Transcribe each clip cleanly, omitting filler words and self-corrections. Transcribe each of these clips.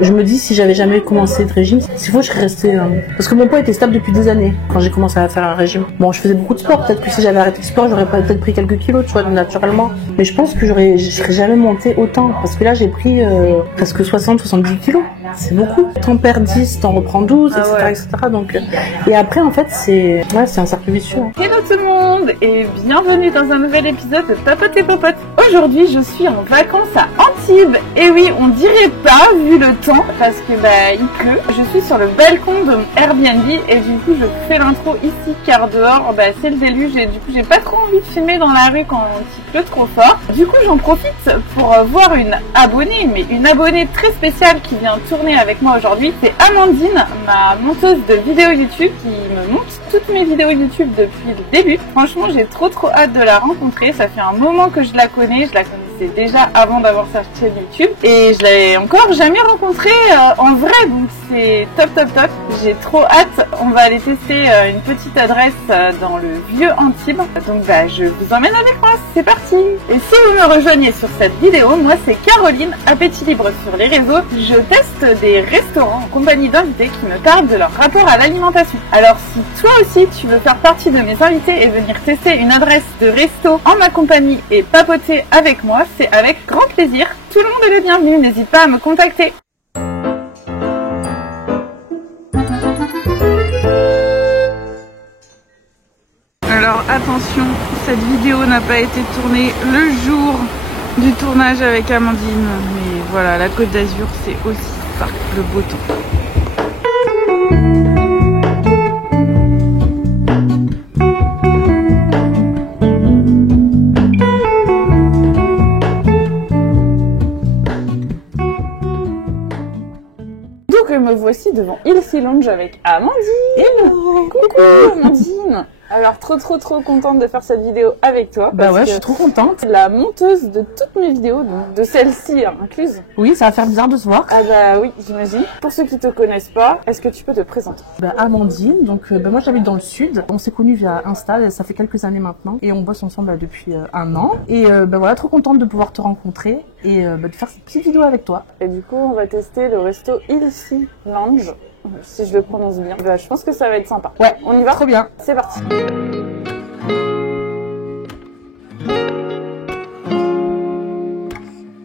Je me dis si j'avais jamais commencé de régime, s'il faut je serais restée... Parce que mon poids était stable depuis des années quand j'ai commencé à faire un régime. Bon, je faisais beaucoup de sport, peut-être que si j'avais arrêté le sport, j'aurais peut-être pris quelques kilos, tu vois, naturellement. Mais je pense que je serais jamais montée autant, parce que là j'ai pris presque 60-70 kilos. C'est beaucoup. T'en perds 10, t'en reprends 12, etc. Ouais. etc. Donc, et après, en fait, c'est un cercle vicieux. Hello tout le monde et bienvenue dans un nouvel épisode de Papote et Popote. Aujourd'hui, je suis en vacances à Antibes. Et oui, on dirait pas vu le temps parce que il pleut. Je suis sur le balcon de Airbnb et du coup, je fais l'intro ici car dehors, c'est le déluge et du coup, j'ai pas trop envie de filmer dans la rue quand il pleut trop fort. Du coup, j'en profite pour voir une abonnée, mais une abonnée très spéciale qui vient tourner avec moi aujourd'hui. C'est Amandine, ma monteuse de vidéos YouTube qui me monte toutes mes vidéos YouTube depuis le début. Franchement, j'ai trop hâte de la rencontrer. Ça fait un moment que je la connais. Je la connaissais déjà avant d'avoir sa chaîne YouTube et je l'ai encore jamais rencontrée en vrai. Donc c'est top. J'ai trop hâte. On va aller tester une petite adresse dans le vieux Antibes. Donc je vous emmène avec moi. C'est parti. Et si vous me rejoignez sur cette vidéo, moi c'est Caroline, Appétit Libre sur les réseaux. Je teste des restaurants en compagnie d'invités qui me parlent de leur rapport à l'alimentation. Alors si toi aussi tu veux faire partie de mes invités et venir tester une adresse de resto en ma compagnie et papoter avec moi, c'est avec grand plaisir. Tout le monde est le bienvenu, n'hésite pas à me contacter. Alors attention, cette vidéo n'a pas été tournée le jour du tournage avec Amandine, mais voilà, la Côte d'Azur c'est aussi ça, le beau temps. Me voici devant Ilse Lounge avec Amandine. Hello. Coucou Amandine. Alors trop contente de faire cette vidéo avec toi. Ouais, je suis trop contente. La monteuse de toutes mes vidéos, donc de celle-ci incluse. Oui, ça va faire bizarre de se voir. Ah oui, j'imagine. Pour ceux qui te connaissent pas, est-ce que tu peux te présenter? Amandine, donc moi j'habite dans le sud. On s'est connus via Insta, ça fait quelques années maintenant. Et on bosse ensemble depuis un an. Et voilà, trop contente de pouvoir te rencontrer et de faire cette petite vidéo avec toi. Et du coup, on va tester le resto Ilse Lounge. Si je le prononce bien. Je pense que ça va être sympa. Ouais, on y va? Trop bien. C'est parti.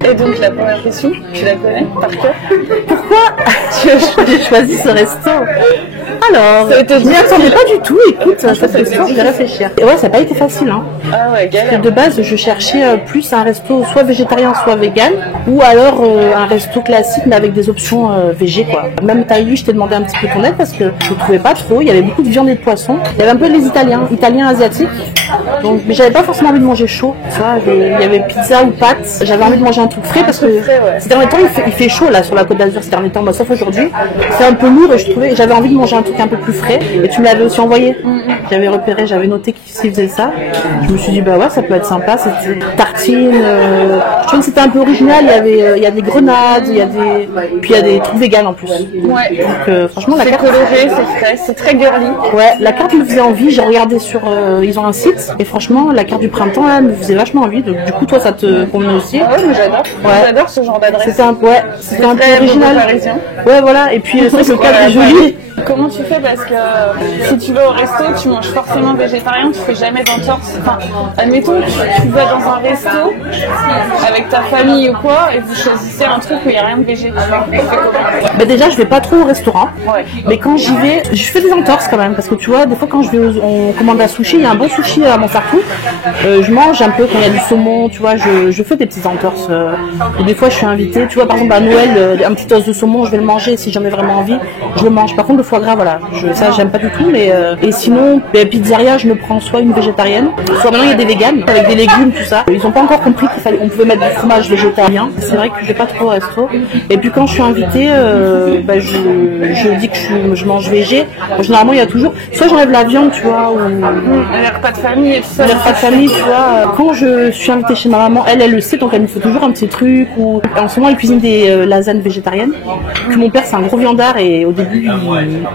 Et donc la première question, tu la connais par cœur? Pourquoi j'ai choisi ce resto? Alors, je m'y attendais pas du tout. Écoute, cette question, je vais réfléchir. Et ouais, ça n'a pas été facile. Hein. Ah ouais, galère. De base, je cherchais plus un resto soit végétarien, soit vegan, ou alors un resto classique, mais avec des options végé, quoi. Même Taïlu, je t'ai demandé un petit peu ton aide parce que je ne trouvais pas trop. Il y avait beaucoup de viande et de poisson. Il y avait un peu les Italiens asiatiques. Donc, mais j'avais pas forcément envie de manger chaud. Tu vois, il y avait pizza ou pâtes. J'avais envie de manger un truc frais parce que ces derniers temps, il fait chaud là sur la Côte d'Azur. Ces derniers temps, sauf aujourd'hui, c'est un peu lourd et j'avais envie de manger un truc un peu plus frais. Et tu me l'avais aussi envoyé. J'avais repéré, j'avais noté qu'il faisait ça. Je me suis dit ouais, ça peut être sympa. C'était tartine. Je trouve que c'était un peu original. Il y a des grenades, puis il y a des trucs véganes en plus. Ouais. Donc franchement, la carte coloré, c'est frais, c'est très girly. Ouais, la carte me faisait envie. J'ai regardé sur, ils ont un site et franchement, la carte du printemps là, me faisait vachement envie. Donc du coup, toi, ça te convenait aussi? Ah ouais, mais j'adore. Ouais. J'adore ce genre d'adresse. C'était un peu original. Parisien. Ouais, voilà. Et puis c'est vrai que le cadre est joli. Comment tu fais? Parce que si tu vas au resto, tu manges forcément végétarien, tu fais jamais d'entorse. Enfin, admettons que tu vas dans un resto avec ta famille ou quoi, et vous choisissez un truc où il n'y a rien de végé. Déjà, je vais pas trop au restaurant. Ouais. Mais quand j'y vais, je fais des entorses quand même. Parce que tu vois, des fois quand on commande un sushi, il y a un bon sushi à Montfartou. Je mange un peu quand il y a du saumon, tu vois, je fais des petites entorses. Et des fois, je suis invitée. Tu vois, par exemple, à Noël, un petit os de saumon, je vais le manger si j'en ai vraiment envie. Je le mange. Par contre, le foie gras, voilà, ça j'aime pas du tout. Mais et sinon, pizzeria, je me prends soit une végétarienne, soit maintenant il y a des véganes avec des légumes, tout ça. Ils ont pas encore compris qu'on pouvait mettre du fromage végétarien. C'est vrai que je vais pas trop au resto. Et puis quand je suis invitée, je dis que je mange végé. Généralement, il y a toujours, soit j'enlève la viande, tu vois, ou les repas de famille et tout ça. Les repas de famille, tu vois. Quand je suis invitée chez ma maman, elle le sait, donc elle me fait toujours un petit truc. Ou en ce moment, elle cuisine des lasagnes végétariennes. Que mon père, c'est un gros viandard et au début,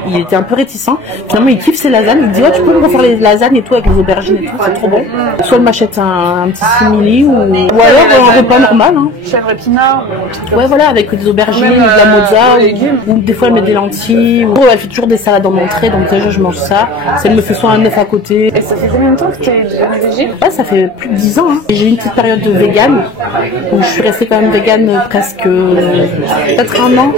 il était un peu réticent. Finalement, il kiffe ses lasagnes. Il dit, tu peux me refaire les lasagnes et tout avec les aubergines et tout, c'est trop bon. Soit il m'achète un petit simili ou alors un repas normal. Chèvre épinard. Ouais, voilà, avec des aubergines, de la mozza, ou des fois elle met des lentilles. Ou elle fait toujours des salades en entrée, donc déjà je mange ça. Elle me fait soit un œuf à côté. Et ça fait combien de temps que tu es végé? Ouais, ça fait plus de 10 ans. J'ai eu une petite période de vegan où je suis restée quand même vegan presque peut-être un an.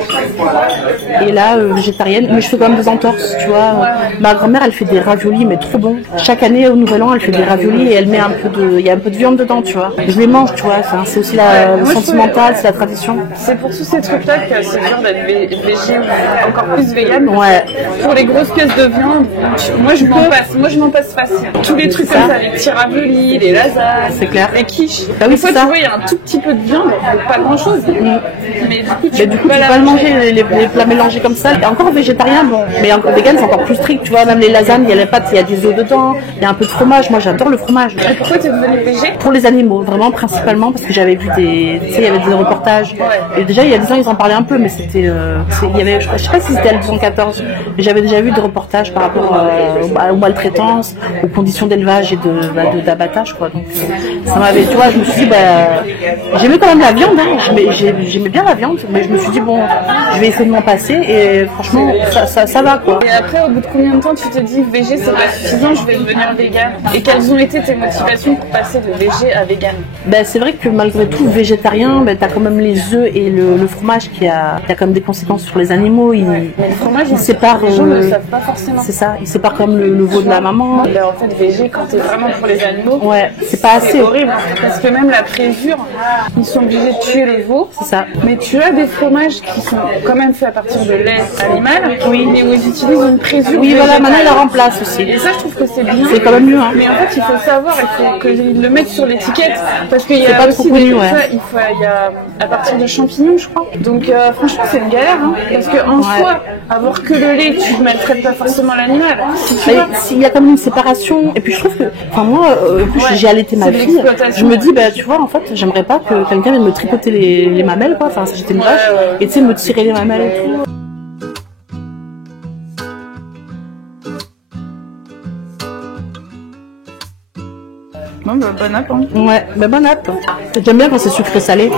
Et là, végétarienne, mais je fais quand même des entorses, tu vois. Ma grand-mère, elle fait des raviolis, mais trop bon. Chaque année, au Nouvel An, elle fait des raviolis et elle met il y a un peu de viande dedans, tu vois. Je les mange, tu vois. C'est aussi le sentimental, c'est la tradition. C'est pour tous ces trucs-là que c'est dur d'être végé, encore plus vegan. Ouais. Pour les grosses pièces de viande, moi je m'en passe facile. Tous les trucs comme ça, les petits raviolis, les lasagnes, c'est clair. Les quiches. Bah oui, des fois, tu vois, il y a un tout petit peu de viande, pas grand-chose. Mais du coup, tu peux pas le manger, les plats mélangés comme ça. Et encore végétarien, bon. Mais encore vegan, c'est encore plus strict, tu vois. Même les lasagnes, il y a les pâtes, il y a des œufs dedans, il y a un peu de fromage. Moi, j'adore le fromage. Et pourquoi tu es devenue végé? Pour les animaux, vraiment, principalement, parce que j'avais vu il y avait des reportages. Et déjà, il y a 10 ans, ils en parlaient un peu, mais c'était, il y avait, je sais pas si c'était à 2014, mais j'avais déjà vu des reportages par rapport aux maltraitances, aux conditions d'élevage et d'abattage, quoi. Donc, ça m'avait, tu vois, je me suis dit, j'aimais quand même la viande, j'aimais bien la viande, mais je me suis dit, bon, je vais essayer de m'en passer, et franchement, ça va, quoi. Et après, au bout de combien de temps tu te dis, végé, c'est pas suffisant, je vais devenir végane? Et quelles ont été tes motivations pour passer de végé à végane? C'est vrai que malgré tout, végétarien, t'as quand même les œufs et le fromage qui a quand même des conséquences sur les animaux. Mais le fromage, il sépare, les gens ne le savent pas forcément. C'est ça, il sépare comme le veau de la maman. En fait, végé, quand t'es vraiment pour les animaux, ouais, c'est pas assez. C'est horrible, parce que même la présure, ils sont obligés de tuer le veau. C'est ça. Mais tu as des fromages qui sont quand même faits à partir de lait animal, oui, mais où ils utilisent une présure. Oui, voilà, maintenant ils la remplacent aussi. Et ça, je trouve que c'est bien. C'est quand même mieux, Mais en fait, il faut savoir, il faut qu'ils le mettent sur l'étiquette, parce qu'il y a pas aussi trop connu, il y a à partir de champignons, je crois. Donc franchement, c'est une galère, parce que en soi, avoir que le lait, tu ne maltraites pas forcément l'animal. Il y a quand même une séparation. Et puis je trouve que, moi, en plus j'ai allaité ma fille. Je me dis, tu vois, en fait, j'aimerais pas que quelqu'un vienne me tripoter les mamelles, quoi. Enfin, si j'étais une vache, et tu sais, me tirer les mamelles et tout. Bon app, hein. Ouais, bon app. J'aime bien quand c'est sucré-salé.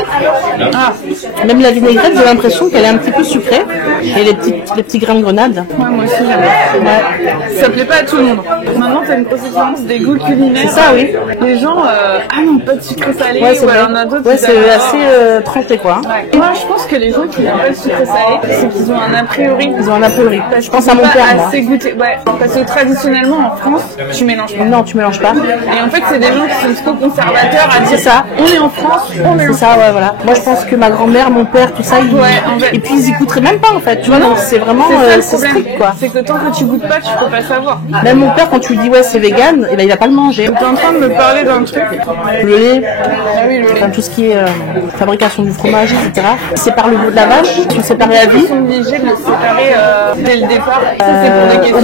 Même la vinaigrette, j'ai l'impression qu'elle est un petit peu sucrée. Et les petits grains de grenade. Ouais, moi aussi j'aime. Ouais. Ça plaît pas à tout le monde. Maintenant, t'as une procédure des goûts culinaires. C'est ça, oui. Les gens, non, pas de sucré-salé. Ouais, c'est vrai. On a d'autres. Ouais, c'est assez trempé, quoi. Ouais. Moi, je pense que les gens qui n'aiment pas le sucré-salé, c'est qu'ils ont un a priori. Ils ont un a priori. Je pense à mon père, moi. Assez goûté. Ouais, parce que traditionnellement, en France, tu mélanges pas. Non, tu mélanges pas. Et en fait, c'est des gens qui sont trop conservateurs à dire ça. On est en France, on mélange. C'est ça, ouais, voilà. Moi, je pense que ma grand-mère, mon père, tout ça, et puis ils y goûteraient même pas, en fait. Tu vois, donc c'est vraiment c'est strict, quoi. C'est que tant que tu goûtes pas, tu peux pas savoir. Même mon père, quand tu lui dis ouais, c'est vegan, il va pas le manger. Tu es en train de me parler d'un truc. Le lait, oui, le lait. Enfin, tout ce qui est fabrication du fromage, etc. Sépare le veau de la vache, tu le sépares à vie. Ils sont obligés de le séparer dès le départ. Ça, c'est pour des questions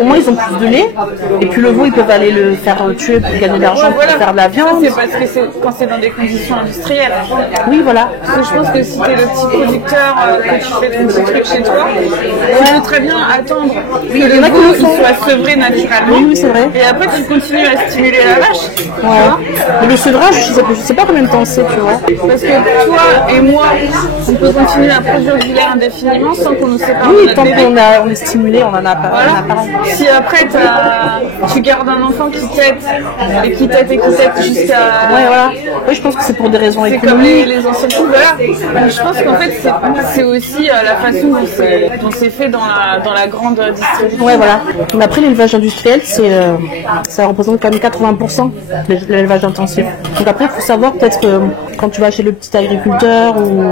au moins, ils ont plus de lait. Et puis le veau, ils peuvent aller le faire tuer pour gagner de l'argent, pour faire de la viande. C'est parce que c'est quand c'est dans des conditions industrielles. Oui, voilà. Parce que je pense que si t'es le petit producteur, que tu fais ton petit truc chez toi, tu peux très bien attendre que le veau il soit sevré naturellement. Oui, c'est vrai. Et après, tu continues à stimuler la vache. Ouais. Mais le sevrage, je sais pas combien de temps c'est, tu vois. Parce que toi et moi, on peut continuer à produire du lait indéfiniment sans qu'on nous sépare. Oui, tant qu'on est stimulé, on en a pas. Voilà. Si après tu gardes un enfant qui tète et qui tète jusqu'à. Ouais, voilà. Oui, je pense que c'est pour des raisons économiques. C'est comme les anciens coups, voilà. Donc, je pense qu'en fait, c'est aussi la façon dont c'est fait dans la grande distribution. Ouais, voilà. Mais après, l'élevage industriel, ça représente quand même 80% de l'élevage intensif. Donc après, il faut savoir peut-être quand tu vas chez le petit agriculteur ou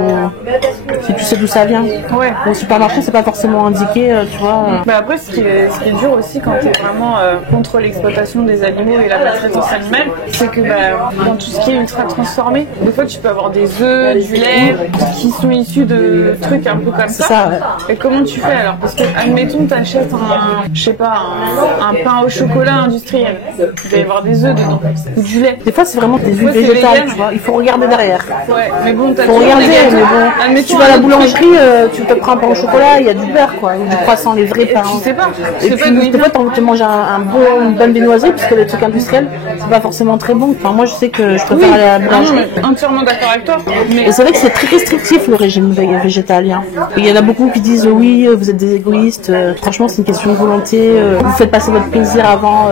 si tu sais d'où ça vient. Ouais. Au supermarché, c'est pas forcément indiqué, tu vois. Mais après, ce qui est dur aussi quand tu es vraiment contre l'exploitation des animaux et la maltraitance animale, c'est que dans tout ce qui est ultra transformé, des fois tu peux avoir des œufs, du lait qui sont issus de trucs un peu comme ça. Ça, ouais. Et comment tu fais alors? Parce que admettons t'achètes un pain au chocolat industriel, il va y avoir des œufs dedans ou du lait. Des fois c'est vraiment des huiles végétales, tu vois. Il faut regarder derrière. Ouais, mais bon, faut regarder, mais bon. Admettons tu vas la boulangerie, tu te prends un pain au chocolat, il y a du beurre, quoi, du croissant, les vrais pains. Tu sais pas. Et puis, des fois, t'as envie de manger une bonne viennoiserie, parce que les trucs industriels, c'est pas forcément très bon. Enfin, moi, je sais que je préfère aller à la boulangerie. Entièrement d'accord avec toi. Et c'est vrai que c'est très restrictif, le régime végétalien. Et il y en a beaucoup qui disent, oui, vous êtes des égoïstes. Franchement, c'est une question de volonté. Vous faites passer votre plaisir avant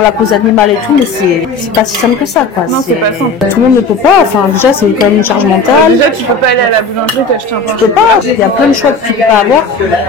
la cause animale et tout, mais c'est pas si simple que ça, quoi. Non, c'est pas simple. Tout le monde ne peut pas. Enfin, déjà, c'est quand même une charge mentale. Déjà, tu peux pas aller à la boulangerie t'acheter un pain. Tu peux pas. Il y a plein de choix que tu peux pas avoir.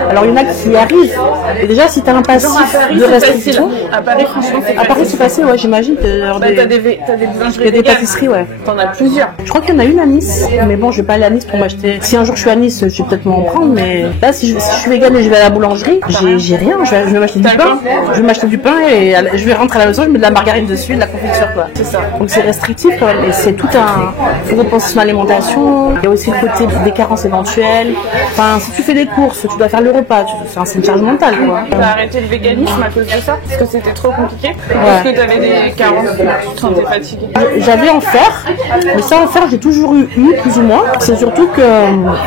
Alors, il y en a qui y arrivent. Et déjà, si t'as un passif de restriction. À Paris, franchement, c'est à Paris, c'est facile, ouais, j'imagine. T'as des boulangeries. Il y a des pâtisseries, ouais. T'en as plusieurs. Je crois qu'il y en a une à Nice. Mais bon, je vais pas aller à Nice pour m'acheter. Si un jour je suis à Nice, je vais peut-être m'en prendre. Mais là, si je suis végane et je vais à la boulangerie, j'ai rien. Je vais m'acheter du pain. Je vais m'acheter du pain et je vais rentrer à la maison, je mets de la margarine dessus, de la confiture, quoi. C'est ça. Donc c'est restrictif quand même. Et c'est tout faut repenser son alimentation. Il y a aussi le côté des carences éventuelles. Enfin, si tu fais des courses, tu dois faire le repas. C'est une charge mentale, quoi. Tu as arrêté le véganisme à cause de ça? Parce que c'était trop compliqué? Parce que tu avais des carences, tu te sentais fatiguée? J'avais en fer, mais ça en fer j'ai toujours eu plus ou moins. C'est surtout que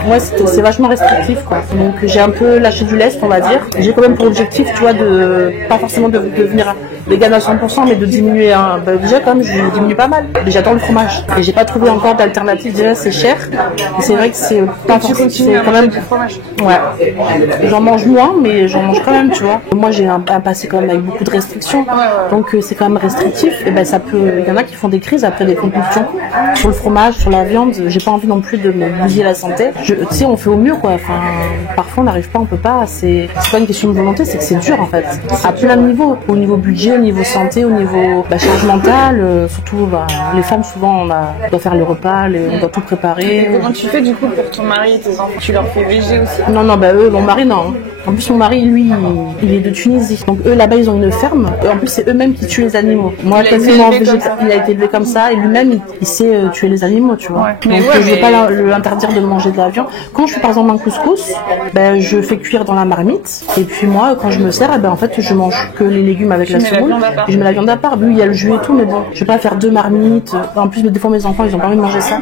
moi c'est vachement restrictif, quoi. Donc j'ai un peu lâché du lest, on va dire. J'ai quand même pour objectif, tu vois, de pas forcément de devenir végane à 100%, mais de diminuer. Déjà quand même je diminue pas mal. J'adore le fromage et j'ai pas trouvé encore d'alternative. Déjà c'est cher, et c'est vrai que c'est pas forcément. C'est quand même du fromage. Ouais. J'en mange moins, mais j'en mange quand même, tu vois. Moi j'ai un passé quand même avec beaucoup de restrictions, donc c'est quand même restrictif. Et ben ça peut. Il y en a qui font des crises après des compulsions sur le fromage, sur la viande. J'ai pas envie non plus de me bousiller la santé. Tu sais, on fait au mieux, quoi. Enfin, parfois on n'arrive pas, on peut pas. C'est pas une question de volonté, c'est que c'est dur en fait. À plein de niveaux, au niveau budget, au niveau santé, au niveau charge mentale. Surtout, les femmes souvent on doit faire le repas, on doit tout préparer. Et comment tu fais du coup pour ton mari et tes enfants? Tu leur fais végé aussi? Non, eux, mon mari non. En plus, mon mari, lui, il est de Tunisie. Donc eux, là-bas, ils ont une ferme. En plus, c'est eux-mêmes qui tuent les animaux. Moi, quasiment végétarien, il a été élevé comme ça. Et lui-même, il sait tuer les animaux, tu vois. Ouais. Donc, je vais pas l'interdire de manger de la viande. Quand je fais, par exemple, un couscous, je fais cuire dans la marmite. Et puis moi, quand je me sers, en fait, je mange que les légumes avec la semoule. Et je mets la viande à part. Lui, il y a le jus et tout, mais bon, je vais pas faire 2 marmites. En plus, des fois, mes enfants, ils ont pas envie de manger ça.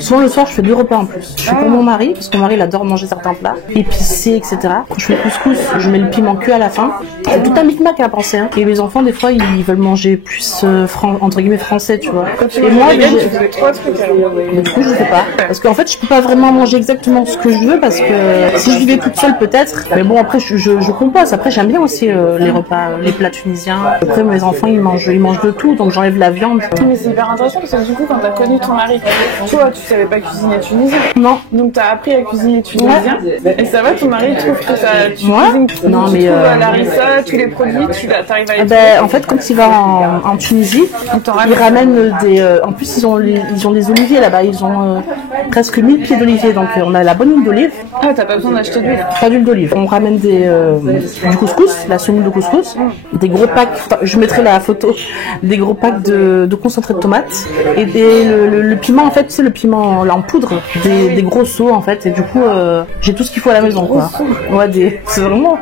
Souvent, le soir, je fais 2 repas en plus. Je fais pour mon mari, parce que mon mari, il adore manger certains plats, épicés, etc. Quand je fais le couscous, je mets le piment que à la fin. C'est tout un micmac à penser, hein. Et mes enfants, des fois, ils veulent manger plus, entre guillemets, français, tu vois. Et moi, tu fais 3 trucs. Mais du coup, je sais pas. Parce qu'en fait, je peux pas vraiment manger exactement ce que je veux, parce que si je vivais toute seule, peut-être. Mais bon, après, je compose. Après, j'aime bien aussi les repas, les plats tunisiens. Après, mes enfants, ils mangent de tout, donc j'enlève la viande. Mais c'est hyper intéressant, parce que du coup, quand t'as connu ton mari, toi, tu savais pas cuisiner tunisien. Non. Donc t'as appris à cuisiner tunisien. Ouais. Et ça va, ton mari trouve que tu cuisines. Non, mais la harissa, tous les produits, t'arrives à les en fait, quand il va en Tunisie, ils ramènent en plus, ils ont des oliviers là-bas. Ils ont presque 1000 pieds d'olivier, donc on a la bonne huile d'olive. Ah, t'as pas besoin d'acheter d'huile? Pas d'huile d'olive. On ramène du couscous, la semoule de couscous, des gros packs. Je mettrai la photo des gros packs de concentré de tomates et le piment. En fait, c'est le piment là en poudre, des gros seaux en fait. Et du coup, j'ai tout ce qu'il faut à la maison, quoi. Ouais, c'est vraiment.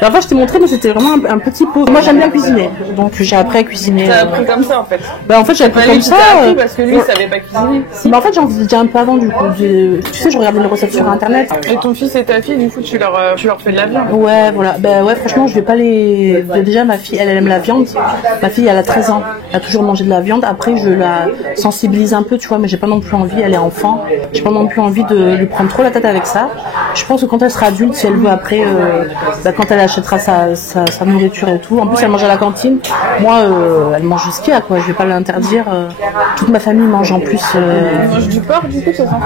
La fois, je t'ai montré, mais c'était vraiment un petit pot. Moi, j'aime bien cuisiner, donc j'ai appris à cuisiner. T'as appris comme ça, en fait? En fait, j'ai appris comme ça. Appris parce que lui, il savait pas cuisiner. En fait, j'en faisais déjà un peu avant, du coup. Tu sais, je regardais les recettes sur Internet. Et ton fils et ta fille, du coup, tu leur fais de la viande? Ouais, voilà. Ouais, franchement, je vais pas les. Déjà, ma fille, elle aime la viande. Ma fille, elle a 13 ans. Elle a toujours mangé de la viande. Après, je la sensibilise un peu, tu vois, mais j'ai pas non plus envie. Elle est enfant. J'ai pas non plus envie de lui prendre trop la tête avec ça. Je pense que quand elle sera adulte, si elle veut après, quand elle achètera sa nourriture et tout. En plus, elle mange à la cantine. Moi, elle mange ce qu'il y a, quoi. Je vais pas l'interdire. Toute ma famille mange en plus. Elle mange du porc, du coup, tes enfants?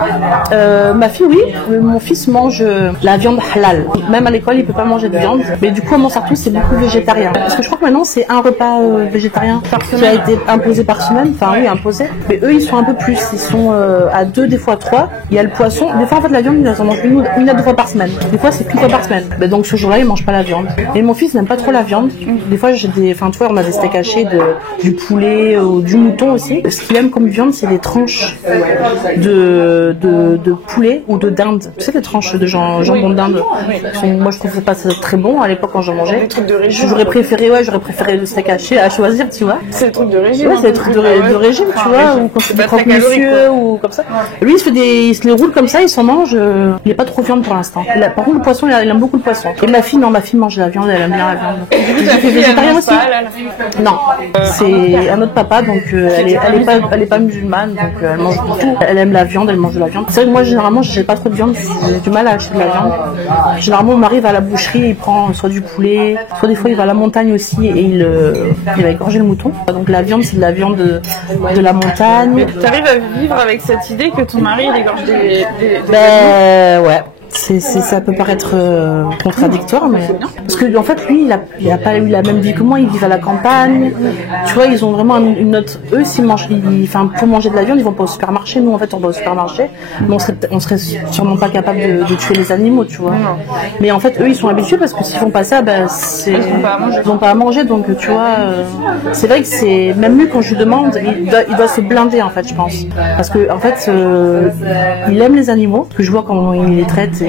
Ma fille, oui. Mon fils mange la viande halal. Même à l'école, il peut pas manger de viande. Mais du coup, à Montsartou, c'est beaucoup végétarien. Parce que je crois que maintenant, c'est un repas végétarien qui a été imposé par semaine. Enfin, oui, imposé. Mais eux, ils sont un peu plus. Ils sont à 2, des fois 3. Il y a le poisson. Des fois, en fait, la viande, ils en mangent une à 2 fois par semaine. Des fois, c'est qu'une fois par semaine. Mais donc, ce jour-là, ils mangent mange pas la viande. Et mon fils n'aime pas trop la viande. Des fois, enfin, tu vois, on a des steaks hachés, du poulet ou du mouton aussi. Ce qu'il aime comme viande, c'est les tranches de poulet ou de dinde. Tu sais, les tranches de jambon de dinde. Moi, je trouve pas ça très bon à l'époque quand j'en mangeais. Des trucs de régime. J'aurais préféré le steak haché à choisir, tu vois. C'est le truc de régime. Ouais, c'est le truc de régime, tu vois, ou quand c'est des croque-monsieur ou comme ça. Lui, il se les roule comme ça, il s'en mange. Il est pas trop viande pour l'instant. Par contre, le poisson, il aime beaucoup le poisson. Et ma fille mange la viande, elle aime bien la viande. Tu fais végétarien aussi? Non, c'est un autre papa, donc elle est pas musulmane, donc elle mange tout. Elle aime la viande, elle mange de la viande. C'est vrai que moi, généralement, j'ai pas trop de viande, j'ai du mal à acheter de la viande. Généralement, mon mari va à la boucherie et il prend soit du poulet, soit des fois il va à la montagne aussi et il va égorger le mouton. Donc la viande, c'est de la viande de la montagne. Mais tu arrives à vivre avec cette idée que ton mari il égorge des ouais. Ça peut paraître contradictoire, mais parce que en fait lui il a pas eu la même vie que moi, ils vivent à la campagne, tu vois, ils ont vraiment une autre. Eux s'ils mangent, enfin pour manger de la viande ils vont pas au supermarché, nous en fait on va au supermarché, mais on serait sûrement pas capable de tuer les animaux, tu vois. Mais en fait eux ils sont habitués parce que s'ils font pas ça, ils ont pas à manger, donc tu vois, c'est vrai que c'est même lui quand je lui demande, il doit se blinder en fait, je pense, parce que en fait il aime les animaux, parce que je vois comment il les traite.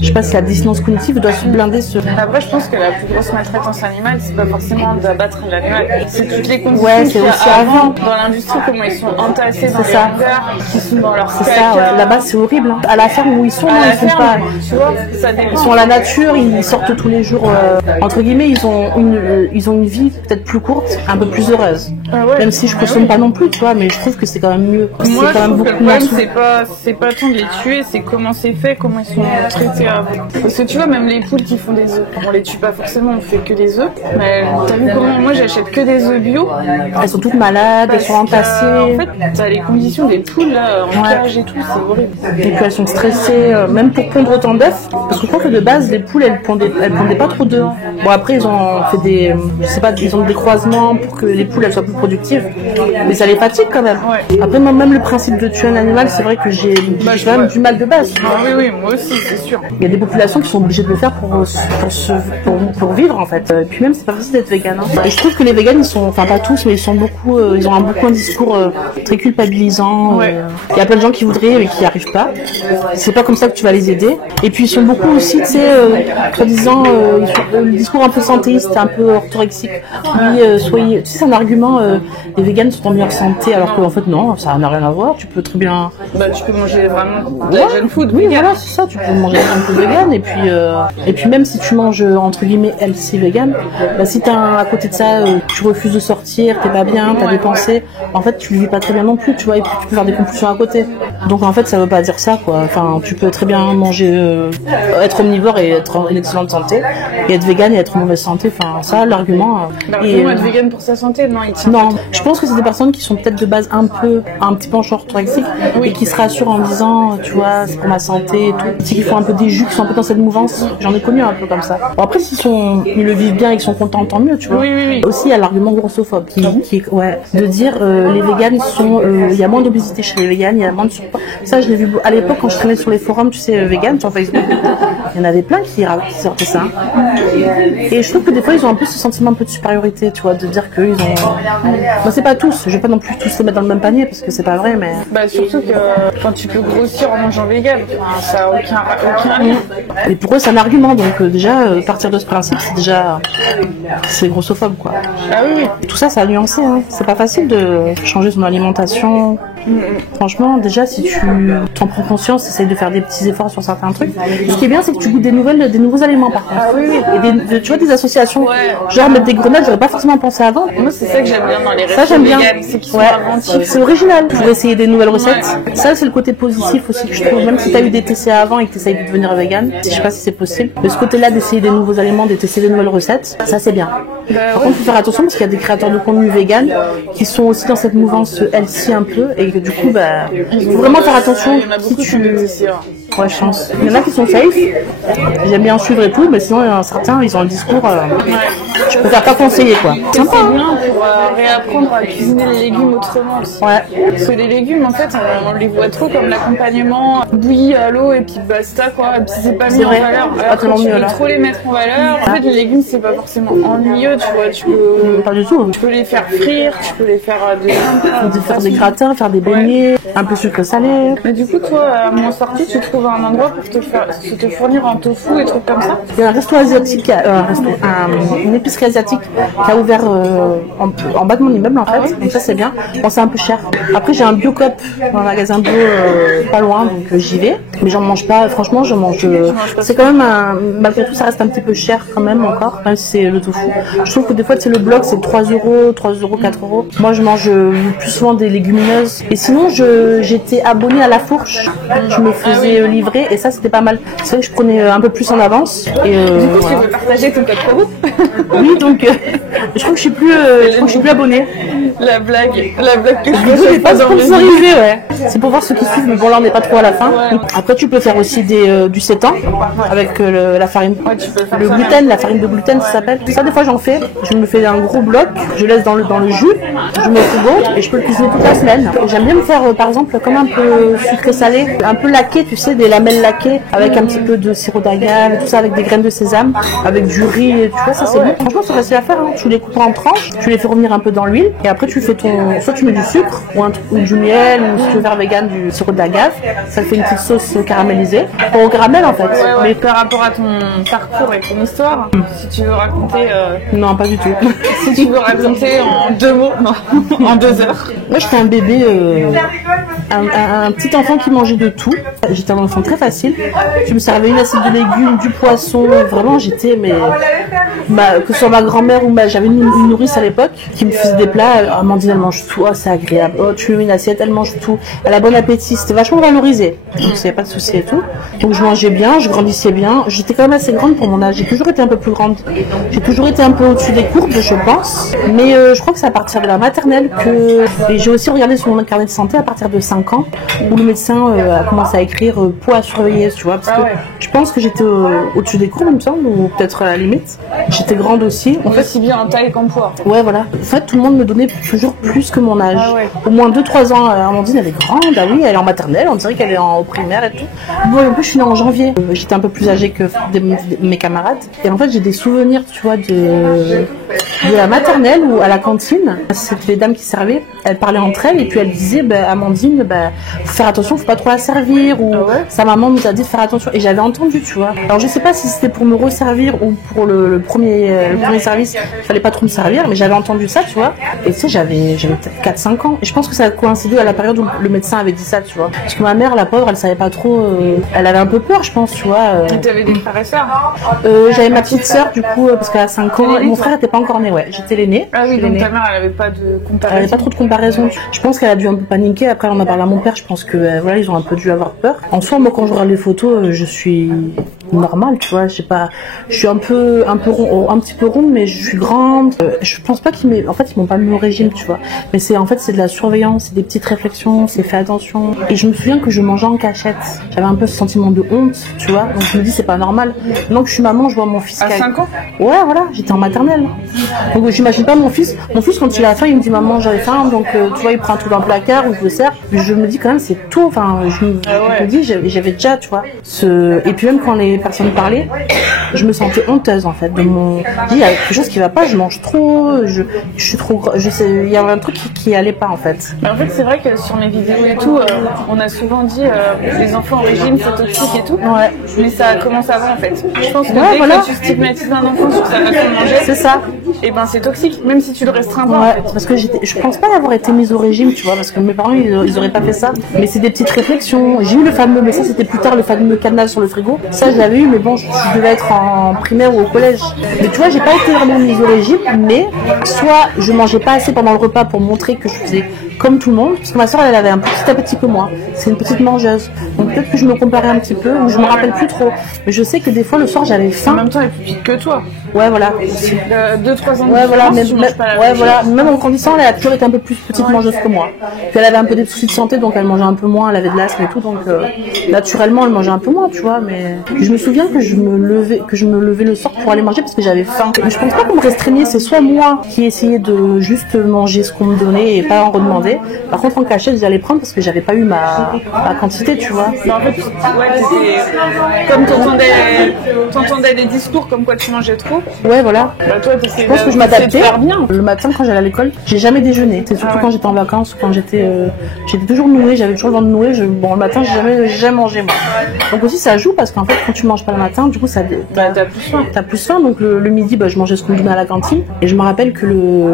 Je sais pas si la dissonance cognitive doit se blinder sur. Après, je pense que la plus grosse maltraitance animale, c'est pas forcément d'abattre l'animal, c'est toutes les conditions. Ouais, c'est aussi avant. Dans l'industrie, comment ils sont entassés dans les hangars, qui sont dans leur. C'est ça, ouais. Là-bas, c'est horrible. Hein. À la ferme où ils sont, ils sont pas. Tu vois, ils sont à la nature, ils sortent tous les jours. Entre guillemets, ils ont une vie peut-être plus courte, un peu plus heureuse. Ouais. Même si je consomme pas non plus, tu vois, mais je trouve que c'est quand même mieux. Moi, c'est quand même beaucoup moins. C'est pas tant de les tuer, c'est comment c'est fait, comment ils sont traités avant. Parce que tu vois, même les poules qui font des œufs, on les tue pas forcément, on fait que des œufs. Mais t'as vu comment moi j'achète que des œufs bio? Elles sont toutes malades, elles sont entassées. En fait, t'as les conditions des poules là, en cage et tout, c'est horrible. Et puis elles sont stressées, même pour pondre autant d'œufs. Parce que je crois que de base, les poules, elles pondaient pas trop d'œufs. Bon, après, ils ont fait je sais pas, ils ont des croisements pour que les poules elles soient plus productives. Mais ça les fatigue quand même. Ouais. Après, moi, même le principe de tuer un animal, c'est vrai que j'ai quand même du mal de base. Ah oui, moi aussi, c'est sûr. Il y a des populations qui sont obligées de le faire pour vivre en fait. Et puis même, c'est pas facile d'être vegan. Hein. Et je trouve que les véganes, ils sont, enfin pas tous, mais ils ont beaucoup un discours très culpabilisant. Ouais. Il y a plein de gens qui voudraient mais qui n'y arrivent pas. C'est pas comme ça que tu vas les aider. Et puis ils sont beaucoup aussi, tu sais, soi-disant, le discours un peu santéiste, un peu orthorexique. Oui, soyez, tu sais, c'est un argument. Les véganes sont en meilleure santé, alors qu'en fait non, ça n'a rien à voir. Tu peux très bien. Tu peux manger vraiment de la junk food. Oui, voilà, c'est ça. Tu peux manger un peu vegan et puis même si tu manges entre guillemets healthy vegan, si à côté de ça tu refuses de sortir, t'es pas bien, t'as des pensées, en fait tu le vis pas très bien non plus, tu vois, et puis tu peux faire des compulsions à côté. Donc en fait ça veut pas dire ça quoi. Enfin tu peux très bien manger, être omnivore et être en excellente santé, et être vegan et être en mauvaise santé. Enfin ça l'argument. Être vegan pour sa santé, non, il tient. Non, je pense que c'est des personnes qui sont peut-être de base un petit penchant orthorexique et qui se rassurent en disant tu vois c'est pour ma santé et tout. Qui font un peu des jus, qui sont un peu dans cette mouvance. J'en ai connu un peu comme ça. Bon, après, ils le vivent bien et qu'ils sont contents, tant mieux, tu vois. Oui. Aussi, il y a l'argument grossophobe qui de dire les véganes sont, il y a moins d'obésité chez les véganes, il y a moins de surpoids. Ça, je l'ai vu à l'époque quand je traînais sur les forums, tu sais, véganes sur Facebook. Il y en avait plein qui sortaient ça. Et je trouve que des fois, ils ont un peu ce sentiment un peu de supériorité, tu vois, de dire qu'ils ont. Bon, c'est pas tous. Je vais pas non plus tous les mettre dans le même panier parce que c'est pas vrai, mais. Surtout que quand tu peux grossir en mangeant vegan, ça a aucun lien. Et pour eux, c'est un argument. Donc déjà, partir de ce principe, c'est grossophobe, quoi. Ah oui. Tout ça, ça a nuancé. Hein. C'est pas facile de changer son alimentation. Franchement, déjà, si tu t'en prends conscience, essaye de faire des petits efforts sur certains trucs. Ce qui est bien, c'est que tu goûtes des nouveaux aliments, par contre. Ah oui. Et tu vois, des associations. Genre mettre des grenades, j'aurais pas forcément pensé avant. Moi, c'est ça que j'aime bien dans les restos. Ça, j'aime bien. C'est qu'ils sont inventifs. C'est original pour essayer des nouvelles recettes. Ça, c'est le côté positif aussi que je trouve. Même si t'as eu des TCA avant et que t'essayes de devenir vegan, je sais pas si c'est possible. Mais ce côté-là d'essayer des nouveaux aliments, d'essayer des nouvelles recettes, ça c'est bien. Par contre, il faut faire attention parce qu'il y a des créateurs de contenu vegan qui sont aussi dans cette mouvance healthy un peu et que du coup, il faut vraiment faire attention. Il y en a beaucoup qui Ouais, je pense. Il y en a qui sont safe, j'aime bien suivre et tout, mais sinon, il y en a certains, ils ont un discours, je préfère pas conseiller, quoi. C'est bien pour réapprendre à cuisiner les légumes autrement aussi. Ouais. Parce que les légumes, en fait, on les voit trop comme l'accompagnement bouilli à l'eau et puis basta, quoi. Et puis c'est pas mis en valeur. Alors que tu peux trop les mettre en valeur. En fait, les légumes, c'est pas forcément ennuyeux, tu vois. Tu peux... Pas du tout. Tu peux les faire frire, tu peux les faire faire des gratins, faire des beignets, un peu sucré salé. Mais du coup, toi, à mon sortie, tu trouves un endroit pour te fournir en tofu et trucs comme ça? Il y a un resto asiatique, une épicerie asiatique qui a ouvert en bas de mon immeuble en fait, donc ça c'est bien. Bon, c'est un peu cher. Après j'ai un Biocop, un magasin bio pas loin, donc j'y vais. Mais j'en mange pas, franchement je mange. C'est quand même malgré tout ça reste un petit peu cher quand même encore, même si c'est le tofu. Je trouve que des fois c'est le bloc c'est 3 euros, 4 euros. Moi je mange plus souvent des légumineuses. Et sinon j'étais abonnée à La Fourche, je me faisais livrer et ça c'était pas mal. C'est vrai que je prenais un peu plus en avance. Et du coup tu veux partager ton code promo? Oui donc je crois que je suis plus abonnée. La blague que je fais n'est pas sponsorisée, ouais. C'est pour voir ceux qui suivent, mais bon là on n'est pas trop à la fin. Ouais. Après tu peux faire aussi du sétan avec la farine. Ouais, tu peux faire le gluten, la farine de gluten ça s'appelle. Ça des fois j'en fais. Je me fais un gros bloc, je laisse dans le jus, je mets au frigo et je peux le cuisiner toute la semaine. J'aime bien me faire par exemple comme un peu sucré salé, un peu laqué, tu sais, des lamelles laquées avec un petit peu de sirop d'agave, tout ça avec des graines de sésame, avec du riz, tu vois ça c'est bon. Franchement c'est facile à faire, hein. Tu les coupes en tranches, tu les fais revenir un peu dans l'huile et après tu fais soit tu mets du sucre ou du miel ou si tu veux faire vegan du sirop d'agave, ça fait une petite sauce caramélisée pour au caramel en fait. Ouais. Mais par rapport à ton parcours et ton histoire, si tu veux raconter non pas du tout. Si tu veux raconter en 2 mots, non, en 2 heures. Moi j'étais un bébé, un petit enfant qui mangeait de tout. J'étais un enfant très facile. Je me servais une assiette de légumes, du poisson, vraiment j'étais que ce soit ma grand-mère ou j'avais une nourrice à l'époque qui me faisait des plats. Amandine elle mange tout, oh, c'est agréable. Oh, tu lui mets une assiette, elle mange tout. Elle a bon appétit, c'était vachement valorisé. Donc il n'y a pas de souci et tout. Donc je mangeais bien, je grandissais bien. J'étais quand même assez grande pour mon âge. J'ai toujours été un peu plus grande. J'ai toujours été un peu au-dessus des courbes, je pense. Mais je crois que c'est à partir de la maternelle et j'ai aussi regardé sur mon carnet de santé à partir de 5 ans où le médecin a commencé à écrire poids à surveiller, tu vois. Parce que je pense que j'étais au-dessus des courbes, il me semble, ou peut-être à la limite. J'étais grande aussi. En fait, si bien en taille qu'en poids. Ouais, voilà. En fait, tout le monde me donnait toujours plus que mon âge. Au moins 2-3 ans. Amandine, elle est grande. Ah oui, elle est en maternelle. On dirait qu'elle est au primaire et tout. Bon, en plus, je suis née en janvier. J'étais un peu plus âgée que mes camarades. Et en fait, j'ai des souvenirs, tu vois, de la maternelle ou à la cantine. C'était les dames qui servaient. Elles parlaient entre elles et puis elles disaient, Amandine, faut faire attention, faut pas trop la servir. Ou sa maman nous a dit de faire attention. Et j'avais entendu, tu vois. Alors, je sais pas si c'était pour me resservir ou pour le premier service. Il fallait pas trop me servir, mais j'avais entendu ça, tu vois. Et tu sais, j'avais peut-être 4-5 ans. Et je pense que ça a coïncidé à la période où le médecin avait dit ça, tu vois. Parce que ma mère, la pauvre, elle savait pas trop. Elle avait un peu peur, je pense, tu vois. Et t'avais des frères et sœurs? J'avais ma petite sœur, du coup, parce qu'elle a 5 ans. Mon frère était pas encore né, ouais. J'étais l'aînée. Ah oui, donc ta mère, elle avait pas de comparaison. Elle avait pas trop de comparaison. Je pense qu'elle a dû un peu paniquer. Après, on a parlé à mon père. Je pense que, voilà, ils ont un peu dû avoir peur. En soi, moi, quand je regarde les photos, je suis normale, tu vois. Je sais pas. Je suis un petit peu ronde, mais je suis grande. Je pense pas qu'ils m'ont pas mis au régime, tu vois. Mais c'est de la surveillance, c'est des petites réflexions, c'est fait attention. Et je me souviens que je mangeais en cachette. J'avais un peu ce sentiment de honte, tu vois. Donc je me dis c'est pas normal. Maintenant que je suis maman, je vois mon fils. À 5 ans? Ouais, voilà, j'étais en maternelle. Donc j'imagine pas mon fils. Mon fils quand il a faim, il me dit maman j'avais faim, donc tu vois il prend tout dans le placard ou je le sers. Je me dis quand même c'est tout. Enfin, je me dis j'avais déjà, tu vois. Et puis même quand les personnes parlaient, je me sentais honteuse en fait de mon. Il y a quelque chose qui va pas, je mange trop, je suis trop. Il y avait un truc qui allait pas en fait. En fait, c'est vrai que sur mes vidéos et tout, on a souvent dit les enfants au régime c'est toxique et tout. Ouais. Mais ça commence avant en fait. Je pense que dès que tu stigmatises un enfant sur sa façon de manger, c'est ça. Et c'est toxique, même si tu le restreins pas. Ouais, en fait. Parce que je pense pas avoir été mise au régime, tu vois, parce que mes parents ils auraient pas fait ça. Mais c'est des petites réflexions. J'ai eu le fameux, mais ça c'était plus tard, le fameux cadenas sur le frigo. Ça je l'avais eu, mais bon, je devais être en primaire ou au collège. Mais tu vois, j'ai pas été vraiment mise au régime, mais soit je mangeais pas assez pendant le repas pour montrer que je faisais comme tout le monde, parce que ma soeur, elle avait un petit appétit que moi. C'est une petite mangeuse. Donc peut-être que je me comparais un petit peu, ou je me rappelle plus trop. Mais je sais que des fois, le soir, j'avais faim. En même temps, elle est plus petite que toi. Ouais, voilà. 2-3 ans de Ouais, voilà, différence, tu manges pas la ouais, même voilà. chose. Même en grandissant, elle a toujours été un peu plus petite mangeuse que moi. Puis elle avait un peu des soucis de santé, donc elle mangeait un peu moins, elle avait de l'asthme et tout, donc naturellement, elle mangeait un peu moins, tu vois. Mais je me souviens que je me levais le soir pour aller manger parce que j'avais faim. Mais je pense pas qu'on me restreignait, c'est soit moi qui essayais de juste manger ce qu'on me donnait et pas en redemander. Par contre, en cachette, j'allais prendre parce que j'avais pas eu ma quantité, tu vois. Mais en fait, comme t'entendais les discours comme quoi tu mangeais trop. Ouais, voilà. Bah toi, Je pense que je m'adaptais. Le matin, quand j'allais à l'école, j'ai jamais déjeuné. C'est surtout quand j'étais en vacances, quand j'étais toujours nouée, j'avais toujours le ventre noué. Bon, le matin, j'ai jamais mangé, moi. Donc aussi, ça joue parce qu'en fait, quand tu manges pas le matin, du coup, t'as plus faim. Donc le midi, bah, je mangeais ce qu'on me donnait à la cantine. Et je me rappelle que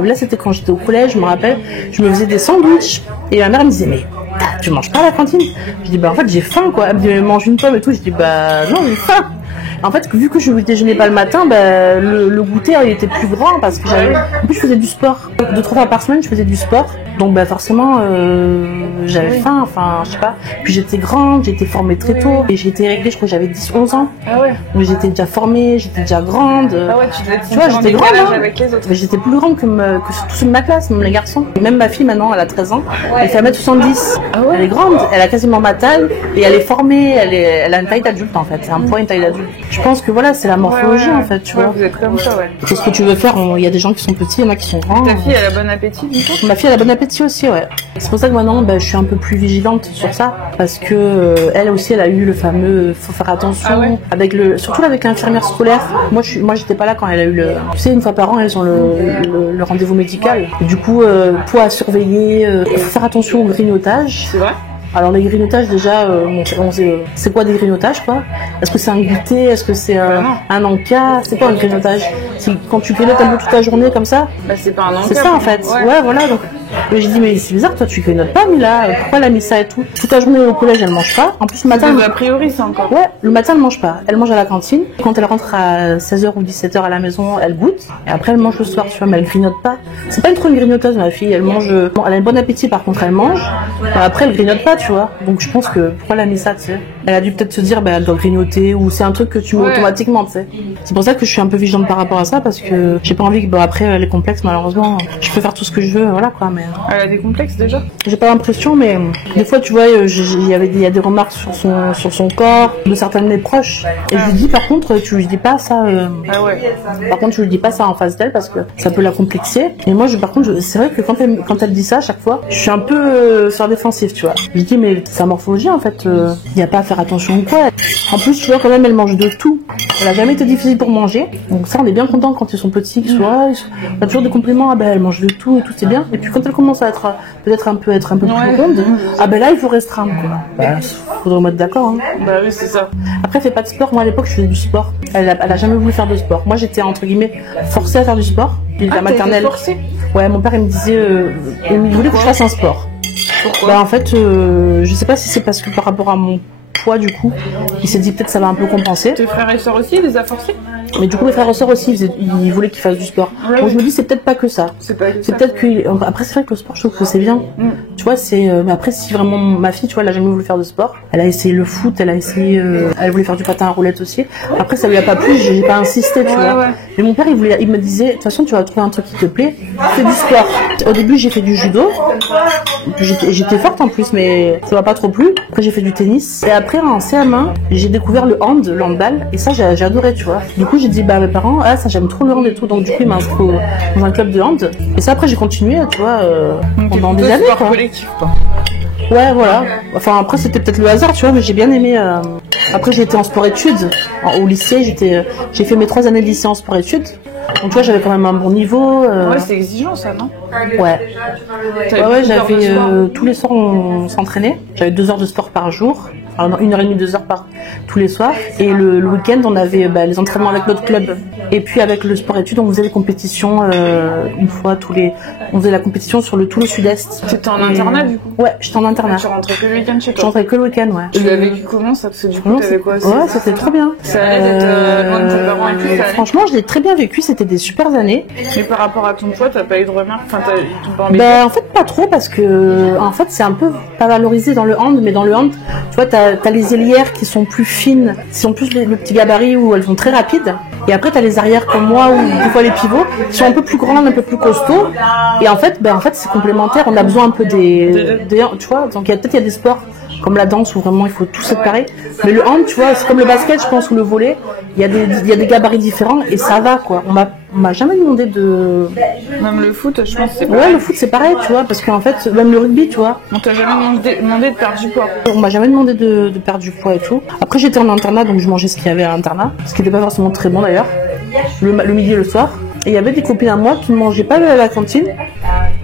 là, c'était quand j'étais au collège, je me rappelle, je me faisais des sandwichs. Et ma mère me disait, mais tu manges pas à la cantine? Je dis, bah, en fait, j'ai faim, quoi. Elle me dit, mange une pomme et tout. Je dis, bah, non, j'ai faim. En fait, vu que je ne déjeunais pas le matin, bah, le goûter il était plus grand parce que en plus je faisais du sport. 2-3 fois par semaine, je faisais du sport. Donc bah forcément, j'avais faim, enfin, je sais pas. Puis j'étais grande, j'étais formée très tôt. Et j'ai été réglée, je crois que j'avais 10-11 ans. Ah ouais. Donc j'étais déjà formée, j'étais déjà grande. Ah ouais, tu vois, j'étais grande, hein. avec les autres. Mais j'étais plus grande que tous ceux de ma classe, même les garçons. Même ma fille maintenant, elle a 13 ans. Elle fait 1m70. Ah ouais. Elle est grande, elle a quasiment ma taille. Et elle est formée, elle a une taille d'adulte en fait. C'est un poids, une taille d'adulte. Je pense que voilà, c'est la morphologie en fait, tu vois. Vous êtes comme ça, ouais. C'est ce que tu veux faire. Il y a des gens qui sont petits, il y en a qui sont grands. Ta fille, elle a bon appétit, du coup? Ma fille, elle a bon appétit aussi, ouais. C'est pour ça que maintenant, bah, je suis un peu plus vigilante sur ça, parce que elle aussi, elle a eu le fameux, faut faire attention, surtout avec l'infirmière scolaire. Moi, j'étais pas là quand elle a eu tu sais, une fois par an, elles ont le rendez-vous médical. Et du coup, poids à surveiller, faut faire attention au grignotage. C'est vrai? Alors les grignotages déjà, c'est quoi des grignotages quoi? Est-ce que c'est un goûter? Est-ce que c'est un encas? C'est quoi un grignotage? C'est quand tu grignotes un peu toute la journée comme ça? Bah c'est pas un encas. C'est ça en fait. Ouais voilà donc. J'ai dit mais c'est bizarre toi tu grignotes pas Mila, pourquoi elle a mis ça et tout? Toute la journée au collège elle mange pas. En plus le matin. A priori c'est encore. Ouais, le matin elle mange pas. Elle mange à la cantine. Quand elle rentre à 16h ou 17h à la maison, elle goûte. Et après elle mange le soir, tu vois, mais elle grignote pas. C'est pas une trop une grignoteuse ma fille, elle mange. Bon, elle a un bon appétit par contre elle mange. Après elle grignote pas, tu vois. Donc je pense que pourquoi elle a mis ça, tu sais? Elle a dû peut-être se dire bah elle doit grignoter ou c'est un truc que tu mets automatiquement, tu sais. C'est pour ça que je suis un peu vigilante par rapport à ça parce que j'ai pas envie que après les complexes malheureusement, je peux faire tout ce que je veux, voilà quoi. Mais elle a des complexes déjà? J'ai pas l'impression, mais des fois tu vois, il y a des remarques sur son corps de certains de mes proches. Et je lui dis par contre, tu lui dis pas ça. Ah ouais. Par contre, je lui dis pas ça en face d'elle parce que ça peut la complexer. Et moi, par contre, c'est vrai que quand elle dit ça à chaque fois, je suis un peu sur la défensive, tu vois. Je dis mais sa morphologie en fait, il y a pas à faire attention ou quoi. En plus, tu vois quand même, elle mange de tout. Elle a jamais été difficile pour manger. Donc ça, on est bien content quand ils sont petits, qu'ils soient. On a toujours des compliments. Ah ben elle mange de tout et tout, c'est bien. Et puis quand elle commence à être peut-être un peu plus ronde, ah ben là il faut restreindre quoi. Bah, faudrait mettre d'accord. Hein. Bah oui c'est ça. Après elle fait pas de sport. Moi à l'époque je faisais du sport. Elle a jamais voulu faire de sport. Moi j'étais entre guillemets forcée à faire du sport. La maternelle. Ouais, mon père il me disait, il voulait que je fasse un sport. Pourquoi? Bah en fait, je sais pas si c'est parce que par rapport à mon poids du coup, il s'est dit peut-être ça va un peu compenser. Tes frères et sœurs aussi, ils les a forcés? Mais du coup, mes frères et sœurs aussi, ils voulaient qu'ils fassent du sport. Ouais, donc je me dis, c'est peut-être pas que ça. C'est peut-être que. Après, c'est vrai que le sport, je trouve que c'est bien. Tu vois, mais après, si vraiment ma fille, tu vois, elle a jamais voulu faire de sport. Elle a essayé le foot, elle voulait faire du patin à roulettes aussi. Après, ça lui a pas plu, j'ai pas insisté, tu vois. Ouais. Mais mon père, il me disait, de toute façon, tu vas trouver un truc qui te plaît, fais du sport. Au début, j'ai fait du judo. J'étais forte en plus, mais ça m'a pas trop plu. Après, j'ai fait du tennis. Et après, en CM1, j'ai découvert le handball. Et ça, j'ai adoré, tu vois. Du coup, j'ai dit, bah, mes parents, ça, j'aime trop le hand et tout. Donc, du coup, ils m'ont inscrit dans un club de hand. Et ça, après, j'ai continué, tu vois, pendant des années, quoi. Collectif, quoi. Ouais, voilà. Enfin, après, c'était peut-être le hasard, tu vois, mais j'ai bien aimé. Après, j'ai été en sport-études. Au lycée, j'ai fait mes 3 années de lycée en sport-études. Donc, tu vois, j'avais quand même un bon niveau. Ouais, c'est exigeant, ça, non? Ouais. Ouais, j'avais tous les soirs, on s'entraînait. J'avais 2 heures de sport par jour. Alors, 1h30, 2 heures tous les soirs. Et le week-end, on avait les entraînements avec notre club. Et puis avec le sport-études, on faisait des compétitions une fois on faisait la compétition sur tout le sud-est. T'étais en internat du coup? Ouais, j'étais en internat. Tu rentrais que le week-end chez toi? Je rentrais que le week-end, ouais. Tu l'as vécu comment ça? Parce que du coup, t'avais quoi aussi? Ouais, c'était trop bien. Ça allait d'être loin de tes parents et tout, ça allait? Franchement, je l'ai très bien vécu. c'était des super années. Mais par rapport à ton poids, t'as pas eu de remarques? Enfin, ils t'ont pas embêté? Ben, en fait, pas trop, parce que, en fait, c'est un peu pas valorisé dans le hand, mais dans le hand, tu vois, t'as les ailières qui sont plus fines, qui sont plus le petit gabarit où elles sont très rapides. Et après, t'as les arrières comme moi, ou des fois les pivots, qui sont un peu plus grandes, un peu plus costauds. Et en fait, c'est complémentaire. On a besoin un peu tu vois, donc peut-être il y a des sports comme la danse où vraiment il faut tout séparer. Mais le hand, tu vois, c'est comme le basket, je pense, ou le volley. Il y a des gabarits différents et ça va, quoi. On m'a jamais demandé de... Même le foot, je pense que c'est pareil. Ouais, le foot, c'est pareil, tu vois, parce qu'en fait, même le rugby, tu vois. On t'a jamais demandé de perdre du poids? On m'a jamais demandé de perdre du poids et tout. Après, j'étais en internat, donc je mangeais ce qu'il y avait à l'internat. Ce qui n'était pas forcément très bon, d'ailleurs. Le midi et le soir. Et il y avait des copines à moi qui ne mangeaient pas à la cantine,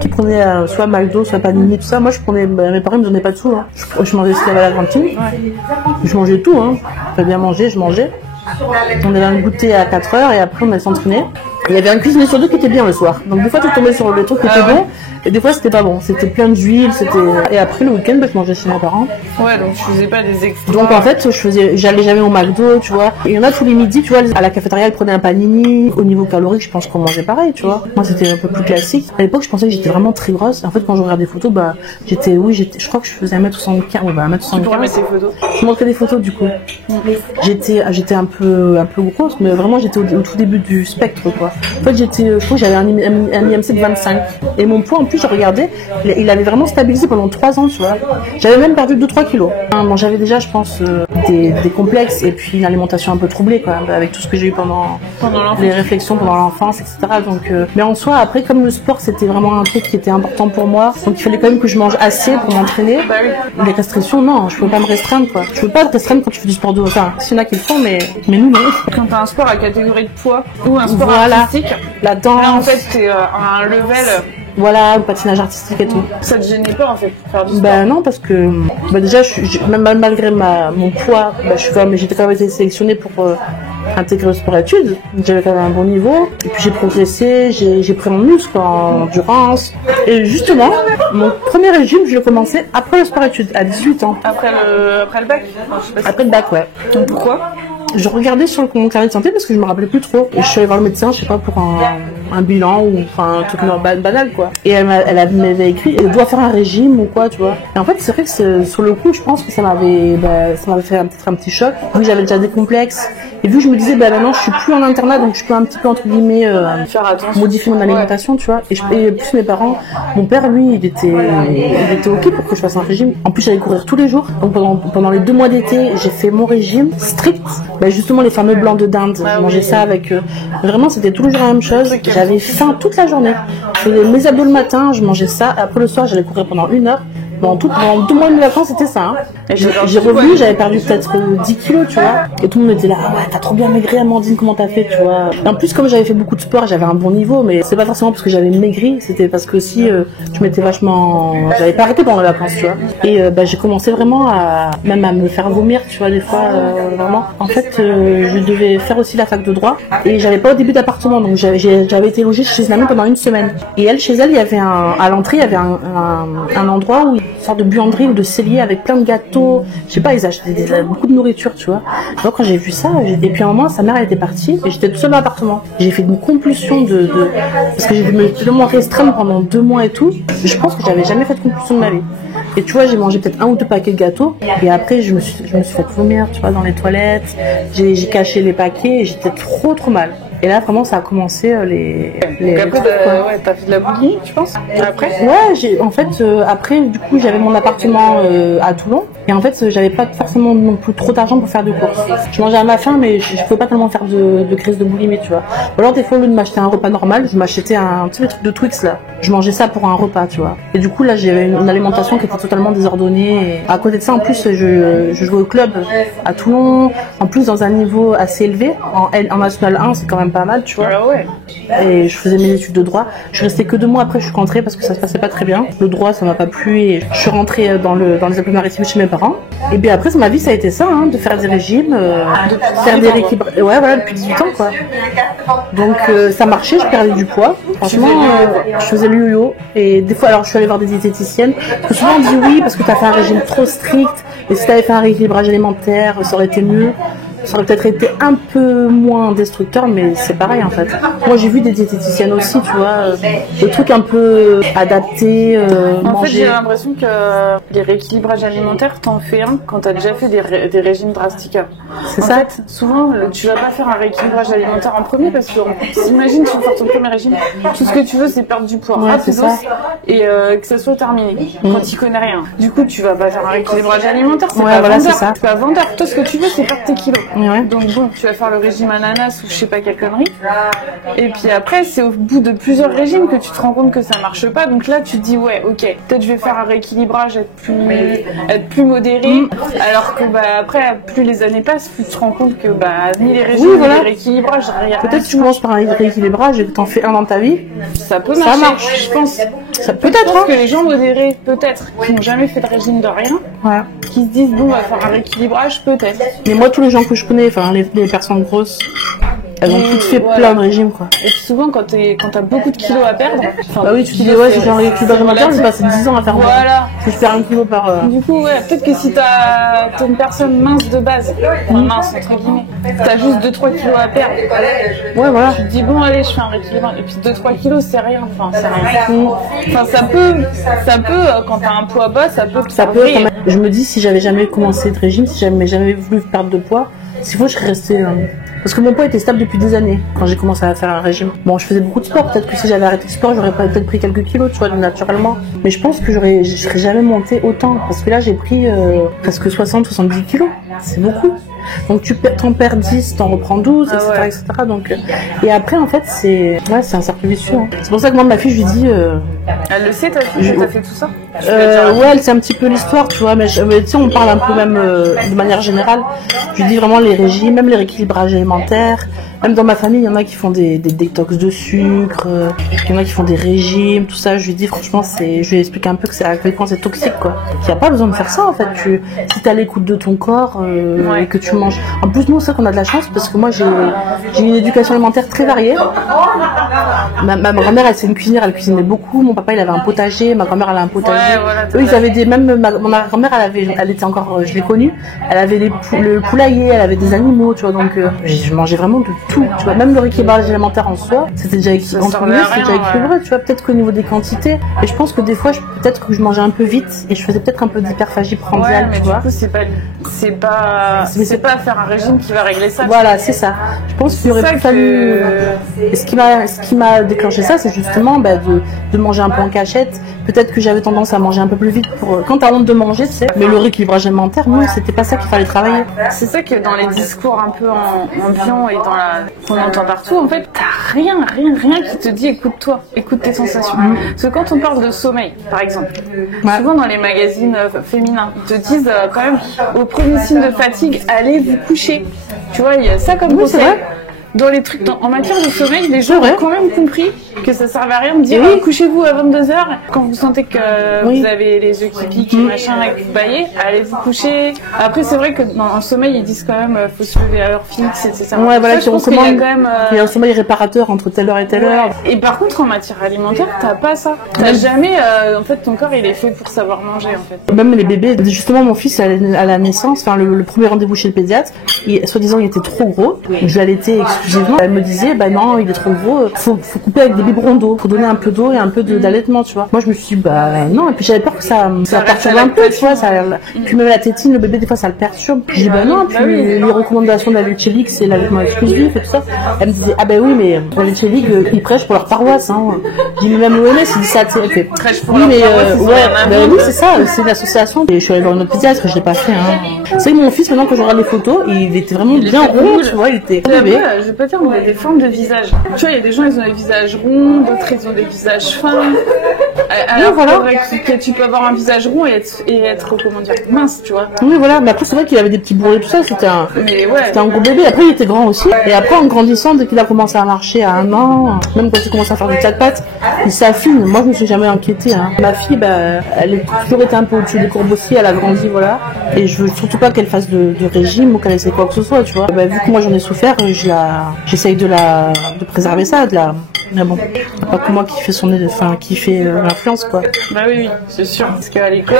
qui prenaient soit McDo, soit Panini, tout ça. Moi, je prenais, mes parents me donnaient pas de sous. Hein. Je mangeais ce qu'il y avait à la cantine. Ouais. Je mangeais tout. Hein. Fallait bien manger, je mangeais. On avait un goûter à 4h et après on allait s'entraîner. Il y avait un cuisinier sur deux qui était bien le soir. Donc des fois tu tombais sur le truc qui était bon et des fois c'était pas bon. C'était plein d'huile, et après le week-end je mangeais chez mes parents. Ouais, donc tu faisais pas des extras. Donc en fait j'allais jamais au McDo, tu vois. Et il y en a tous les midis, tu vois, à la cafétéria ils prenaient un panini. Au niveau calorique je pense qu'on mangeait pareil, tu vois. Moi c'était un peu plus classique. À l'époque je pensais que j'étais vraiment très grosse. En fait quand je regarde des photos, je crois que je faisais 1m75. Ouais, 1m75. Tu pourrais mettre tes photos? Je montrais des photos du coup. J'étais un peu grosse, mais vraiment j'étais au tout début du spectre, quoi. En fait je crois que j'avais un IMC de 25 et mon poids en plus je regardais, il avait vraiment stabilisé pendant 3 ans, tu vois. J'avais même perdu 2-3 kilos. Bon, j'avais déjà je pense des complexes et puis une alimentation un peu troublée quand même, avec tout ce que j'ai eu pendant les réflexions pendant l'enfance, etc. Donc mais en soi après comme le sport c'était vraiment un truc qui était important pour moi, donc il fallait quand même que je mange assez pour m'entraîner. Les restrictions non, je peux pas me restreindre, quoi. Je peux pas te restreindre quand tu fais du sport de haut. Enfin, s'il y en a qui le font, mais nous non. Quand t'as un sport à catégorie de poids ou un sport artistique, la danse, là en fait t'es à un level. Voilà, le patinage artistique et tout. Ça te gênait pas en fait pour faire du sport? Ben non, parce que déjà, même malgré mon poids, j'étais quand même été sélectionnée pour intégrer le sport-études. J'avais quand même un bon niveau. Et puis j'ai progressé, j'ai pris mon muscle en endurance. Et justement, mon premier régime, je l'ai commencé après le sport-études, à 18 ans. Après le bac? Après le bac, ouais. Donc pourquoi? Je regardais sur mon carnet de santé parce que je me rappelais plus trop. Et je suis allée voir le médecin, je sais pas, pour un bilan ou un truc banal, quoi. Et elle m'avait écrit, elle doit faire un régime ou quoi, tu vois. Et en fait, c'est vrai que sur le coup, je pense que ça m'avait fait peut-être un petit choc. Vu que j'avais déjà des complexes. Et vu que je me disais, maintenant, je suis plus en internat, donc je peux un petit peu, entre guillemets, modifier mon alimentation, tu vois. Et plus mes parents, mon père, lui, il était ok pour que je fasse un régime. En plus, j'allais courir tous les jours. Donc pendant les 2 mois d'été, j'ai fait mon régime strict. Justement, les fameux blancs de dinde. Je mangeais ça avec... vraiment, c'était tous les jours la même chose. J'avais faim toute la journée. Je faisais mes abdos le matin, je mangeais ça. Après le soir, j'allais courir pendant 1 heure. Pendant 2 mois de vacances, c'était ça. Hein. J'ai revenu, j'avais perdu peut-être 10 kilos, tu vois. Et tout le monde était là, ah ouais, t'as trop bien maigri, Amandine, comment t'as fait, tu vois. Et en plus, comme j'avais fait beaucoup de sport, j'avais un bon niveau, mais c'est pas forcément parce que j'avais maigri, c'était parce que aussi, je m'étais j'avais pas arrêté pendant les vacances, tu vois. Et j'ai commencé vraiment même à me faire vomir, tu vois, des fois, vraiment. En fait, je devais faire aussi la fac de droit, et j'avais pas au début d'appartement, donc j'avais été logée chez une amie pendant 1 semaine. Et elle, chez elle, il y avait à l'entrée, il y avait un endroit où une sorte de buanderie ou de cellier avec plein de gâteaux, je sais pas, ils achetaient beaucoup de nourriture, tu vois. Donc quand j'ai vu ça, et puis à un moment sa mère elle était partie et j'étais toute seule dans l'appartement. J'ai fait une compulsion parce que j'ai dû me tellement restreindre pendant 2 mois et tout. Je pense que j'avais jamais fait de compulsion de ma vie. Et tu vois, j'ai mangé peut-être 1 ou 2 paquets de gâteaux et après je me suis fait vomir, tu vois, dans les toilettes. J'ai caché les paquets et j'étais trop mal. Et là, vraiment, ça a commencé Donc après, t'as fait de la boulimie, tu penses? Après? Ouais, après, du coup, j'avais mon appartement à Toulon. Et en fait, j'avais pas forcément non plus trop d'argent pour faire de courses. Je mangeais à ma faim, mais je pouvais pas tellement faire de crise de boulimie, tu vois. Ou alors, des fois, au lieu de m'acheter un repas normal, je m'achetais un petit truc de Twix, là. Je mangeais ça pour un repas, tu vois. Et du coup, là, j'avais une alimentation qui était totalement désordonnée. Et à côté de ça, en plus, je jouais au club à Toulon. En plus, dans un niveau assez élevé. En National 1, c'est quand même pas mal, tu vois. Ah ouais. Et je faisais mes études de droit. Je suis restée que 2 mois après, je suis rentrée parce que ça se passait pas très bien. Le droit, ça m'a pas plu et je suis rentrée dans les Alpes-Maritimes chez mes parents. Et bien après, ma vie, ça a été ça, hein, de faire des régimes, faire des rééquilibrages. Ouais, voilà, depuis 18 ans, quoi. Donc ça marchait, je perdais du poids. Franchement, je faisais le yo-yo. Et des fois, alors je suis allée voir des diététiciennes. Parce que souvent on dit oui parce que t'as fait un régime trop strict. Et si t'avais fait un rééquilibrage alimentaire, ça aurait été mieux. Ça aurait peut-être été un peu moins destructeur, mais c'est pareil en fait. Moi j'ai vu des diététiciennes aussi, tu vois, des trucs un peu adaptés, En fait, j'ai manger. l'impression que les rééquilibrages alimentaires, t'en fais un quand t'as déjà fait des régimes drastiques. C'est En ça. fait, souvent, tu vas pas faire un rééquilibrage alimentaire en premier parce que, imagine, tu veux faire ton premier régime, tout ce que tu veux, c'est perdre du poids Ouais, c'est rapidos ça. et que ça soit terminé quand tu connais rien. Du coup, tu vas pas faire un rééquilibrage alimentaire, c'est Ouais, pas voilà, vendeur. c'est ça. C'est pas vendeur. Toi, ce que tu veux, c'est perdre tes kilos. Ouais. Donc bon, tu vas faire le régime ananas ou je sais pas quelle connerie. Et puis après, c'est au bout de plusieurs régimes que tu te rends compte que ça marche pas. Donc là, tu te dis ouais, ok, peut-être je vais faire un rééquilibrage, être plus modéré. Alors que bah après, plus les années passent, plus tu te rends compte que bah ni les régimes Oui, ni voilà. les rééquilibrages, rien. Peut-être que tu commences par un rééquilibrage et que t'en fais un dans ta vie. Ça peut Ça marcher. marche. Je pense. Ça Je peut-être, pense hein. que les gens modérés, peut-être, qui n'ont jamais fait de régime de rien, Ouais. qui se disent bon, on va faire un rééquilibrage, peut-être. Mais moi, tous les gens que je connais, enfin les personnes grosses, elles ont Oui, toutes fait voilà. plein de régimes, quoi. Et puis souvent, quand t'as beaucoup de kilos à perdre, enfin, Bah oui, tu te dis, kilos, ouais, c'est- si j'ai un rééquilibrage c'est alimentaire, je vais relatif. passer 10 ans à faire moi. Voilà. Si je perds 1 kilo par... Du coup, ouais, peut-être que si t'es une personne mince de base, enfin, mince entre guillemets, t'as juste 2-3 kilos à perdre, Ouais, voilà. tu te dis bon allez, je fais un rééquilibrage, et puis 2-3 kilos c'est rien, enfin c'est rien. Enfin ça peut, quand t'as un poids bas, ça peut te Ça faire peut, vriller. quand même. Je me dis, si j'avais jamais commencé de régime, si j'avais jamais voulu perdre de poids, s'il faut, je serais restée... Parce que mon poids était stable depuis des années, quand j'ai commencé à faire un régime. Bon, je faisais beaucoup de sport, peut-être que si j'avais arrêté le sport, j'aurais peut-être pris quelques kilos, tu vois, naturellement. Mais je pense que je serais jamais montée autant, parce que là, j'ai pris presque 60-70 kilos. C'est beaucoup. Donc t'en perds 10, t'en reprends 12, etc., ouais. etc. Donc, et après, en fait, c'est un cercle vicieux. Hein. C'est pour ça que moi, ma fille, je lui dis... Elle le sait, ta fille, que t'as fait tout ça? Je peux dire. ouais, elle sait un petit peu l'histoire, tu vois, mais tu sais, on parle un peu même de manière générale. Je dis vraiment les régimes, même les rééquilibrages alimentaires. Même dans ma famille, il y en a qui font des détox de sucre, il y en a qui font des régimes, tout ça. Je lui dis franchement, je lui explique un peu que c'est à quel point c'est toxique, quoi. Qu'il n'y a pas besoin de faire ça, en fait. Si t'es à l'écoute de ton corps et que tu manges. En plus, nous, c'est qu'on a de la chance parce que moi, j'ai une éducation alimentaire très variée. Ma grand-mère, elle c'est une cuisinière, elle cuisinait beaucoup. Mon papa, il avait un potager. Ma grand-mère, elle a un potager. Ouais, voilà, Eux, ils avaient ma grand-mère, elle était encore, je l'ai connue. Elle avait le poulailler, elle avait des animaux, tu vois. Donc, je mangeais vraiment de tout, tu vois. Même le rééquilibrage alimentaire en soi, c'était déjà équilibré. Tu vois. Peut-être qu'au niveau des quantités, et je pense que des fois, peut-être que je mangeais un peu vite et je faisais peut-être un peu d'hyperphagie prandiale, Ouais, mais tu du vois. coup, c'est pas faire un régime qui va régler ça. Voilà, c'est ça. Je pense qu'il aurait ça fallu. Et ce qui m'a déclenché ça, c'est justement de manger un peu en cachette. Peut-être que j'avais tendance à manger un peu plus vite quand t'as honte de manger, tu sais. Mais le rééquilibrage alimentaire, non, c'était pas ça qu'il fallait travailler. C'est ça que dans les discours un peu ambiants et qu'on entend partout, en fait, t'as rien qui te dit écoute-toi, écoute tes sensations. Parce que quand on parle de sommeil, par exemple, souvent dans les magazines féminins, ils te disent quand même au premier signe de fatigue, allez vous coucher. Tu vois, il y a ça comme conseil. Dans les trucs, en matière de sommeil, les gens ont quand même compris que ça servait à rien de dire couchez-vous à 22h quand vous sentez que vous avez les yeux qui piquent, machin, et que vous baillez, allez vous coucher. Après, c'est vrai que en sommeil, ils disent quand même faut se lever à heure fixe, etc. Ouais, voilà, ça, je pense qu'il y a quand même. Il y a un sommeil réparateur entre telle heure et telle heure. Et par contre, en matière alimentaire, t'as pas ça. T'as jamais. En fait, ton corps, il est fait pour savoir manger, en fait. Même les bébés, justement, mon fils à la naissance, enfin le premier rendez-vous chez le pédiatre, soi-disant il était trop gros. Je l'allaitais exclusivement. Elle me disait, bah non, il est trop gros. Faut couper avec des biberons d'eau, faut donner un peu d'eau et un peu d'allaitement, tu vois. Moi, je me suis dit, bah non. Et puis j'avais peur que ça perturbe un peu, tu vois. Puis même la tétine, le bébé des fois ça le perturbe. Je dis, bah non. Puis les recommandations de la Lucellic, c'est l'allaitement exclusif et tout ça. Elle me disait, ah bah oui, mais la Lucellic, ils prêchent pour leur paroisse. Hein. Je dis, mais même l'OMS, il dit ça, tu sais. Elle fait, oui, mais oui, c'est ça. C'est une association. Et je suis allée voir une autre pédiatre, je l'ai pas fait. Hein. C'est que mon fils, maintenant que je regarde les photos, il était vraiment bien rond, tu vois. Il était bébé. Je peux dire, on a des formes de visage. Tu vois, il y a des gens, ils ont des visages ronds, d'autres, ils ont des visages fins. Alors, que tu peux avoir un visage rond et être, comment dire, mince, tu vois. Oui, voilà. Mais après, c'est vrai qu'il avait des petits bourrelets, tout ça. C'était un gros bébé. Après, il était grand aussi. Et après, en grandissant, dès qu'il a commencé à marcher à 1 an, même quand il commence à faire du quatre pattes, il s'affine. Moi, je me suis jamais inquiétée. Hein. Ma fille, elle a toujours été un peu au-dessus des courbes aussi. Elle a grandi, voilà. Et je veux surtout pas qu'elle fasse de régime ou qu'elle essaie quoi que ce soit, tu vois. Vu que moi, j'en ai souffert, j'essaye de préserver ça, de Mais bon, pas que moi qui fait qui fait l'influence, quoi. Bah oui, c'est sûr. Parce qu'à l'école...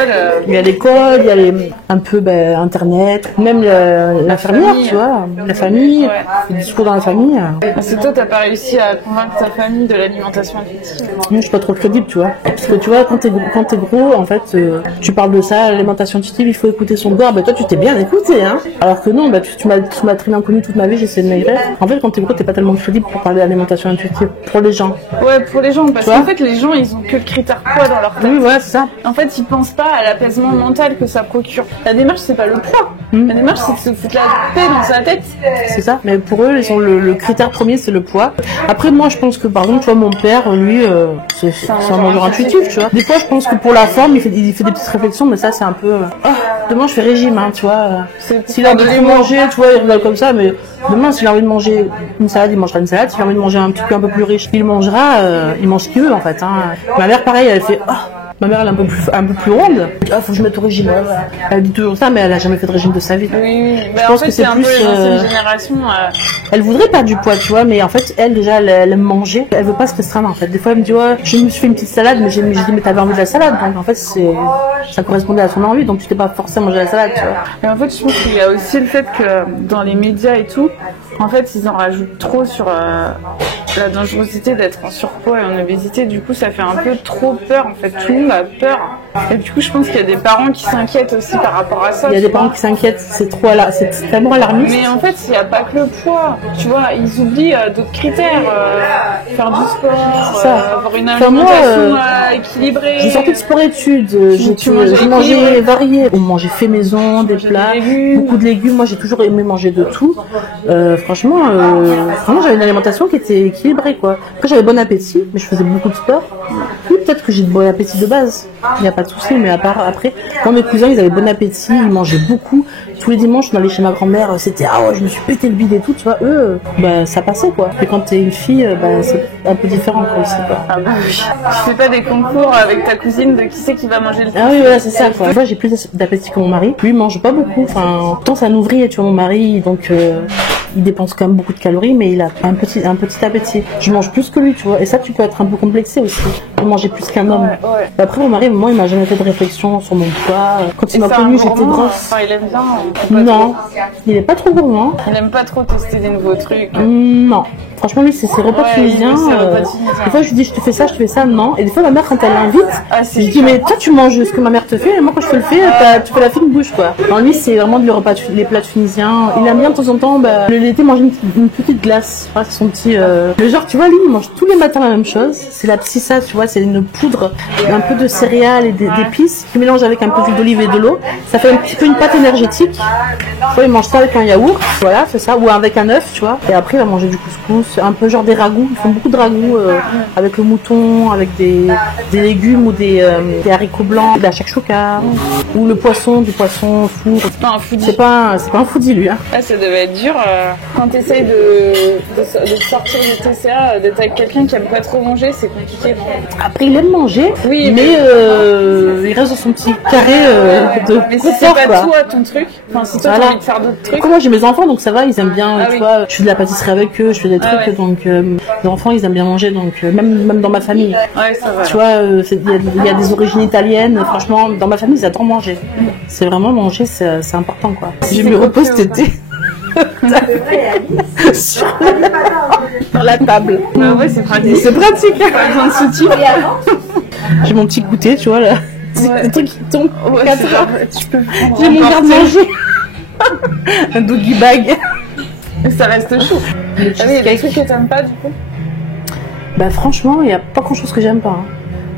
Il y a l'école, il y a un peu Internet, même la famille, tu vois, la famille, ouais. Les discours dans la famille. Parce que toi, t'as pas réussi à convaincre ta famille de l'alimentation intuitive. Moi, je suis pas trop crédible, tu vois. Parce que tu vois, quand t'es gros, en fait, tu parles de ça, l'alimentation intuitive, il faut écouter son corps. Bah toi, tu t'es bien écouté, hein. Alors que non, bah tu m'as très bien connu toute ma vie, j'essaie de maigrir. En fait, quand t'es gros, t'es pas tellement crédible pour parler d'alimentation intuitive pour les gens. Ouais, pour les gens, parce qu'en fait, les gens, ils ont que le critère poids dans leur tête. Oui, voilà, c'est ça. En fait, ils pensent pas à l'apaisement mental que ça procure. La démarche, c'est pas le poids. La démarche, c'est de se foutre la paix dans sa tête. C'est ça. Mais pour eux, ils ont le critère premier, c'est le poids. Après, moi, je pense que, par exemple, tu vois, mon père, lui, c'est un mangeur intuitif, tu vois. Des fois, je pense que pour la forme, il fait des petites réflexions, mais ça, c'est un peu, demain, je fais régime, hein, tu vois. S'il a envie de manger, tu vois, il rigole comme ça, mais demain, s'il a envie de manger une salade, il mangera une salade. S'il a envie de manger un truc un peu plus riche, il mangera, il mange ce qu'il veut, en fait, hein. Ma mère, pareil, elle fait, ma mère, elle est un peu plus ronde. Faut que je mette au régime. Elle dit toujours ça, mais elle a jamais fait de régime de sa vie. Oui. Je pense que c'est un plus. peu l'ancienne génération. Elle voudrait perdre du poids, tu vois, mais en fait, elle déjà, elle aime manger. Elle veut pas se restreindre, en fait. Des fois, elle me dit, ouais, je me suis fait une petite salade, mais j'ai dit, mais t'avais envie de la salade. Donc, en fait, ça correspondait à son envie, donc tu t'es pas forcé à manger la salade, tu vois. Et en fait, je pense qu'il y a aussi le fait que dans les médias et tout, en fait, ils en rajoutent trop sur la dangerosité d'être en surpoids et en obésité. Du coup, ça fait un peu trop peur, en fait. Tout le monde a peur. Et du coup, je pense qu'il y a des parents qui s'inquiètent aussi par rapport à ça. Il y a des parents qui s'inquiètent, c'est tellement alarmiste. Mais en fait, il n'y a pas que le poids. Tu vois, ils oublient d'autres critères. Faire du sport, avoir une alimentation équilibrée. J'ai sorti de sport-études, j'ai mangé varié. On mangeait fait maison, des plats, beaucoup de légumes. Moi, j'ai toujours aimé manger de tout. Franchement, j'avais une alimentation qui était équilibrée, quoi. Après, j'avais bon appétit, mais je faisais beaucoup de sport. Oui, peut-être que j'ai de bon appétit de base. Il n'y a pas de souci, mais après, quand mes cousins, ils avaient bon appétit, ils mangeaient beaucoup. Tous les dimanches, on allait chez ma grand-mère, c'était je me suis pété le bide et tout, tu vois. Eux, ça passait, quoi. Et quand t'es une fille, c'est un peu différent, quoi, aussi, quoi. Ah bah oui. Tu fais pas des concours avec ta cousine de qui c'est qui va manger le plus. Ah oui, voilà, c'est ça, quoi. Moi, j'ai plus d'appétit que mon mari. Lui, il mange pas beaucoup. Enfin, pourtant, c'est un ouvrier, tu vois, mon mari, donc il dépense quand même beaucoup de calories, mais il a un petit appétit. Je mange plus que lui, tu vois. Et ça, tu peux être un peu complexé aussi. Pour manger plus qu'un homme. Ouais. Après, mon mari, moi, il m'a jamais fait de réflexion sur mon poids. Quand il m'a connue, j'étais grosse. Il aime bien. Non, il est pas trop gourmand. Il aime pas trop tester des nouveaux trucs. Non. Franchement, lui, c'est ses repas tunisiens. Des fois, je lui dis, je te fais ça, non. Et des fois, ma mère, quand elle l'invite, je dis, mais toi, tu manges ce que ma mère te fait, et moi, quand je te le fais, tu fais la fine bouche, quoi. Non, lui, c'est vraiment les plats tunisiens. Il aime bien, de temps en temps, l'été, manger une petite glace. C'est son petit, le genre, tu vois, lui, il mange tous les matins la même chose. C'est la psissa, tu vois, c'est une poudre, un peu de céréales et d'épices, qui mélange avec un peu d'huile d'olive et de l'eau. Ça fait un petit peu une pâte énergétique. Tu vois, il mange ça avec un yaourt, voilà, c'est ça, ou avec un œuf, tu vois. Et après, il va manger du couscous. Un peu genre des ragoûts, ils font beaucoup de ragoûts avec le mouton, avec des légumes ou des haricots blancs, de la shakshuka, ou du poisson four. C'est pas un foodie. C'est pas un foodie, lui. Hein. Ah, ça devait être dur quand t'essayes de sortir du TCA, d'être avec quelqu'un qui aime pas trop manger, c'est compliqué. Après, il aime manger, oui, mais il reste dans son petit carré de mais confort, si c'est pas quoi. toi ton truc, enfin si toi t'as envie de faire d'autres trucs. Après, moi, j'ai mes enfants, donc ça va, ils aiment bien, tu vois, je fais de la pâtisserie avec eux, je fais des trucs, donc les enfants, ils aiment bien manger, donc même dans ma famille. Ouais, ça va. Tu vois, il y a des origines italiennes, franchement, dans ma famille, ils adorent manger. C'est vraiment manger, c'est important, quoi. J'ai me repose cet été. Sur la table. Ouais, c'est pratique. C'est pratique. Pas besoin de soutif. J'ai mon petit goûter, tu vois, là. Le truc qui tombe. Ouais, 4 heures. Tu peux J'ai mon garde-manger. Un doggy bag. Ça reste chaud. Ah oui, il y a des trucs que t'aimes pas, du coup? Franchement, il n'y a pas grand-chose que j'aime pas. Hein.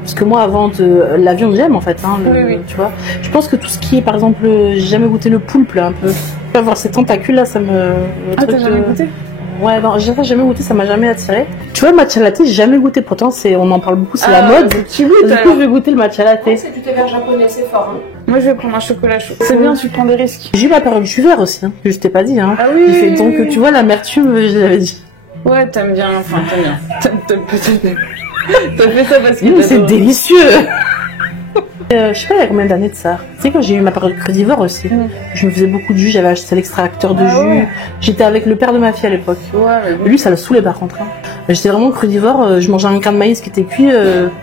Parce que moi, avant la viande, j'aime en fait. Hein, oui. Tu vois. Je pense que tout ce qui est, par exemple, j'ai jamais goûté le poulpe, là, un peu. Avoir ces tentacules là, ça me. Ah, t'as jamais goûté? Ouais, non, j'ai jamais goûté, ça m'a jamais attiré. Tu vois, le matcha latte, j'ai jamais goûté. Pourtant, on en parle beaucoup, c'est la mode. Tu goûtes, du coup, je vais goûter le matcha latte. C'est du thé vert japonais, c'est fort. Hein. Moi, je vais prendre un chocolat chaud. C'est bien, tu prends des risques. J'ai eu la période du jus vert aussi, hein, que je t'ai pas dit. Hein. Ah oui. Donc, tu vois, l'amertume, je l'avais dit. Ouais, t'aimes bien, enfin, t'aimes bien. T'as fait ça parce que c'est délicieux. Je sais pas il y a combien d'années de ça. Tu sais quand j'ai eu ma période crudivore aussi, je me faisais beaucoup de jus, j'avais acheté l'extracteur de jus. Ouais. J'étais avec le père de ma fille à l'époque. Ouais, mais bon. Lui ça le saoulait par contre. Hein. J'étais vraiment crudivore, je mangeais un grain de maïs qui était cuit,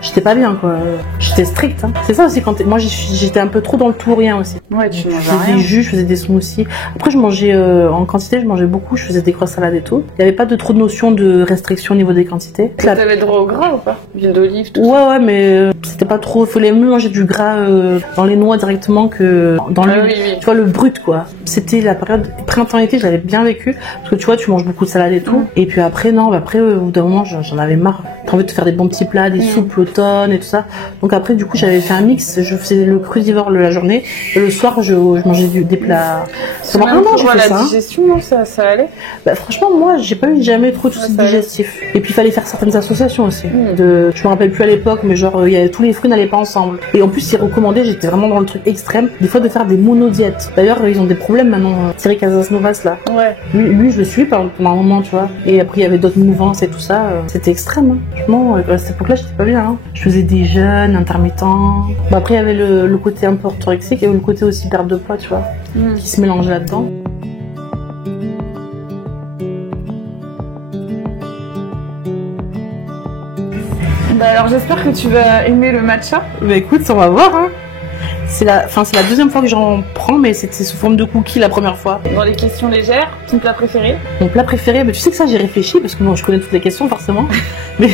j'étais pas bien quoi. J'étais stricte. Hein. C'est ça aussi quand moi j'étais un peu trop dans le tout ou rien aussi. Ouais, tu manges Je faisais rien. des jus, je faisais des smoothies. Après je mangeais en quantité, je mangeais beaucoup, je faisais des grosses salades et tout. Il y avait pas de trop de notion de restriction au niveau des quantités. T'avais droit au gras ou pas? Huile d'olive, tout ça. Ouais, mais c'était pas trop. Il fallait mieux manger du gras dans les noix directement que dans l'huile. Oui. Tu vois, le brut, quoi. C'était la période printemps-été, je l'avais bien vécu. Parce que tu vois, tu manges beaucoup de salade et tout. Et puis après, non, après, au bout d'un moment, j'en avais marre. T'as envie de te faire des bons petits plats, des soupes l'automne et tout ça. Donc après, du coup, j'avais fait un mix. Je faisais le crudivore la journée. Et le soir, je mangeais des plats. Pendant un an, j'ai fait la ça. Hein. digestion, non, ça allait. Bah, franchement, moi, j'ai pas eu jamais trop de soucis digestifs. Et puis, il fallait faire certaines associations aussi. Je me rappelle plus à l'époque, mais genre, il y avait tous les fruits n'allaient pas ensemble. Et en plus, c'est recommandé, j'étais vraiment dans le truc extrême, des fois de faire des monodiètes. D'ailleurs, ils ont des problèmes maintenant, Thierry Casasnovas, là. Ouais. Lui, je le suis pendant un moment, tu vois. Et après, il y avait d'autres mouvances et tout ça. C'était extrême, hein. Franchement, à cette époque-là, j'étais pas bien, hein. Je faisais des jeûnes intermittents. Bon, après, il y avait le côté un peu orthorexique et le côté aussi perte de poids, tu vois, qui se mélangeait là-dedans. Bah alors j'espère que tu vas aimer le matcha. Bah écoute, on va voir, hein. C'est la deuxième fois que j'en prends, mais c'était sous forme de cookies la première fois. Dans les questions légères, ton plat préféré? Mon plat préféré, mais tu sais que ça j'ai réfléchi, parce que bon, je connais toutes les questions forcément, mais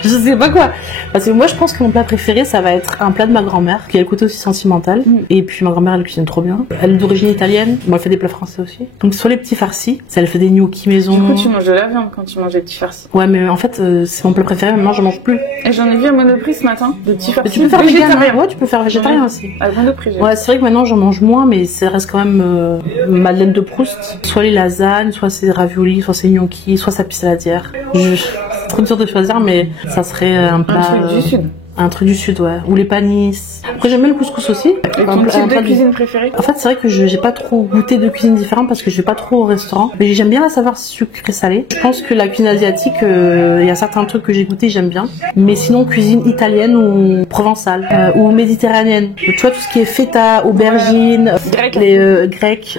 je sais pas quoi. Parce que moi je pense que mon plat préféré ça va être un plat de ma grand-mère, qui a le côté aussi sentimental, et puis ma grand-mère elle cuisine trop bien. Elle est d'origine italienne, moi elle fait des plats français aussi. Donc sur les petits farcis, elle fait des gnocchis maison. Du coup tu manges de la viande quand tu manges des petits farcis. Ouais mais en fait c'est mon plat préféré, maintenant je mange plus. Et j'en ai vu à Monoprix ce matin, des petits farcis. Mais tu peux faire végétarien. végétarien, ouais tu peux faire végétarien aussi. À Monoprix. Ouais, c'est vrai que maintenant j'en mange moins, mais ça reste quand même Madeleine de Proust. Soit les lasagnes, soit c'est raviolis, soit c'est gnocchi, soit ça pissaladière. C'est trop dur de choisir, mais ça serait un plat. Un truc du sud. Un truc du sud, ouais. Ou les panis. Après, j'aime bien le couscous aussi. Et ton type de cuisine préférée? En fait, c'est vrai que j'ai pas trop goûté de cuisine différente parce que je vais pas trop au restaurant. Mais j'aime bien la saveur sucré-salé. Je pense que la cuisine asiatique, il y a certains trucs que j'ai goûté, j'aime bien. Mais sinon, cuisine italienne ou provençale ou méditerranéenne. Tu vois, tout ce qui est feta, aubergine, Grec. les grecs,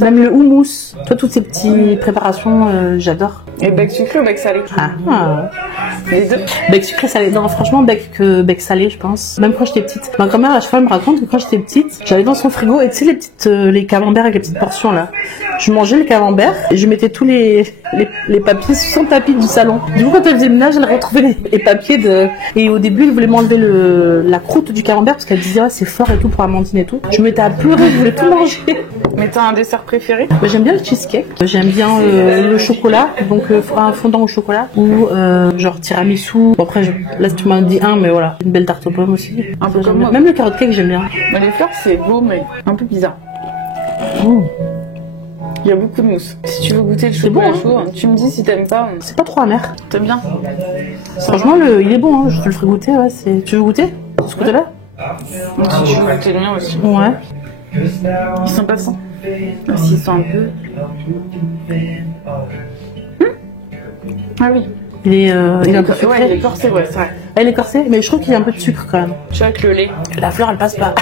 même le houmous. Tu vois, toutes ces petites préparations, j'adore. Et bec sucré ou bec salé? Les deux. Bec sucré salé. Non, franchement, bec salé, je pense. Même quand j'étais petite. Ma grand-mère, à chaque fois, elle me raconte que quand j'étais petite, j'allais dans son frigo et tu sais, les camemberts avec les petites portions, là. Je mangeais les camemberts et je mettais tous les papiers sous son tapis du salon. Du coup, quand elle faisait le ménage, elle retrouvait les papiers et au début, elle voulait m'enlever la croûte du camembert parce qu'elle disait, ah, c'est fort et tout pour Amandine et tout. Je me mettais à pleurer, je voulais tout manger. Mais t'as un dessert préféré? J'aime bien le cheesecake. J'aime bien le chocolat. Donc, un fondant au chocolat ou genre tiramisu. Bon, après, là, tu m'en dis un, mais voilà. Une belle tarte aux pommes aussi. Un peu comme moi. Même le carotte cake, j'aime bien. Bah, les fleurs, c'est beau, mais un peu bizarre. Il y a beaucoup de mousse. Si tu veux goûter le chocolat chaud, tu me dis si t'aimes pas. C'est pas trop amer. T'aimes bien? Franchement, il est bon, hein. Je te le ferai goûter, ouais. Tu veux goûter ce côté-là? Si tu veux goûter le mien aussi. Ouais. Ils sont pas sans. Ah, s'ils sont un peu. Ah oui. Il est un peu sucré. Ouais, il est corsé, ouais, c'est vrai. Ah, il est corsé, mais je trouve qu'il y a un peu de sucre quand même. Tu vois, avec le lait. La fleur, elle passe pas.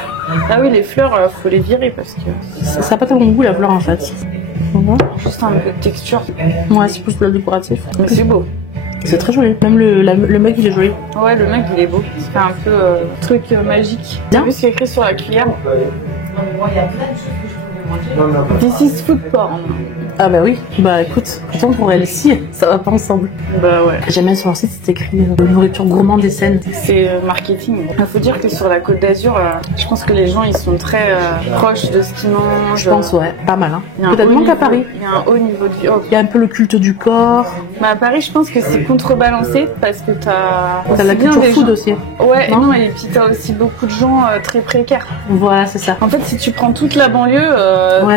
Ah oui, les fleurs, faut les virer parce que. Ça a pas tellement goût, la fleur, en fait. Juste un peu de texture. Ouais, c'est plus le décoratif. Mais c'est beau. C'est très joli. Même le mug, il est joli. Ouais, le mug, il est beau. C'est un peu truc magique. T'as vu ce qui est écrit sur la cuillère? This is food porn. Ah bah oui, bah écoute, pourtant pour elle ici, ça va pas ensemble. Bah ouais. J'aime bien sur leur site, c'est écrit nourriture gourmande des scènes. C'est marketing. Il faut dire que sur la Côte d'Azur, je pense que les gens ils sont très proches de ce qu'ils mangent. Je pense ouais, pas mal hein. Peut-être moins qu'à Paris. Il y a un haut niveau de vie. Il y a un peu le culte du corps. Mais à Paris, je pense que c'est contrebalancé parce que t'as la culture food aussi. Ouais, non, et puis t'as aussi beaucoup de gens très précaires. Voilà, c'est ça. En fait, si tu prends toute la banlieue,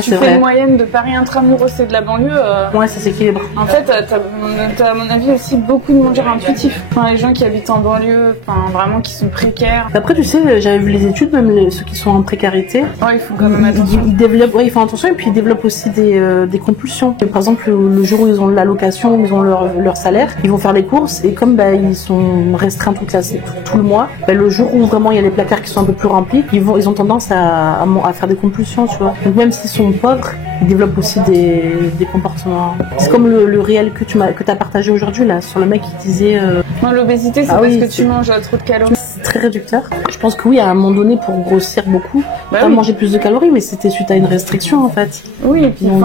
tu fais une moyenne de Paris intramuros t'es de la banlieue, Ouais, ça s'équilibre. en fait, t'as à mon avis aussi beaucoup de manger intuitif. Enfin, les gens qui habitent en banlieue, enfin vraiment qui sont précaires. Après, tu sais, j'avais vu les études, même ceux qui sont en précarité, Ouais, il faut quand même attention. ils développent, ouais, ils font attention et puis ils développent aussi des compulsions. Par exemple, le jour où ils ont l'allocation, où ils ont leur salaire, ils vont faire les courses et comme ils sont restreints tout le mois, le jour où vraiment il y a les placards qui sont un peu plus remplis, ils ont tendance à faire des compulsions, tu vois. Donc même s'ils sont pauvres, ils développent aussi des comportements. C'est comme le réel que t'as partagé aujourd'hui là sur le mec qui disait. Non, l'obésité, c'est Ah parce oui, que tu manges trop de calories. C'est très réducteur. Je pense que oui, à un moment donné, pour grossir beaucoup, t'as oui. mangé plus de calories, mais c'était suite à une restriction en fait. Oui, et puis Donc,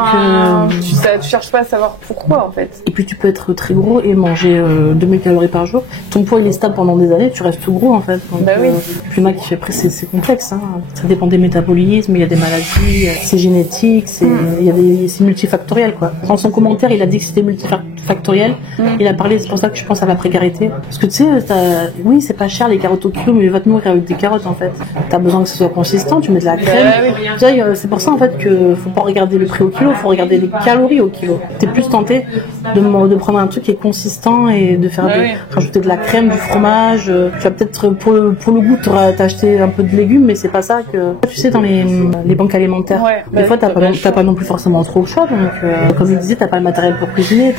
tu cherches pas à savoir pourquoi en fait. Et puis tu peux être très gros et manger 2000 calories par jour. Ton poids il est stable pendant des années, tu restes tout gros en fait. Donc, Bah oui. Puis là, après c'est complexe. Hein. Ça dépend des métabolismes, il y a des maladies, c'est génétique, c'est multifactoriel quoi. Dans son commentaire, il a dit que c'était multifactoriel. Il a parlé, c'est pour ça que je pense à la précarité. Parce que tu sais, oui, c'est pas cher les carottes au kilo, mais va te nourrir avec des carottes en fait. T'as besoin que ce soit consistant, tu mets de la crème. C'est pour ça en fait que faut pas regarder le prix au kilo, faut regarder les calories au kilo. T'es plus tenté de prendre un truc qui est consistant et de faire rajouter de la crème, du fromage. Tu vas peut-être pour le goût t'as acheté un peu de légumes, mais c'est pas ça que tu sais dans les banques alimentaires. Des fois t'as pas non plus forcément trop le choix. Donc comme je disais, t'as pas le matériel pour cuisiner,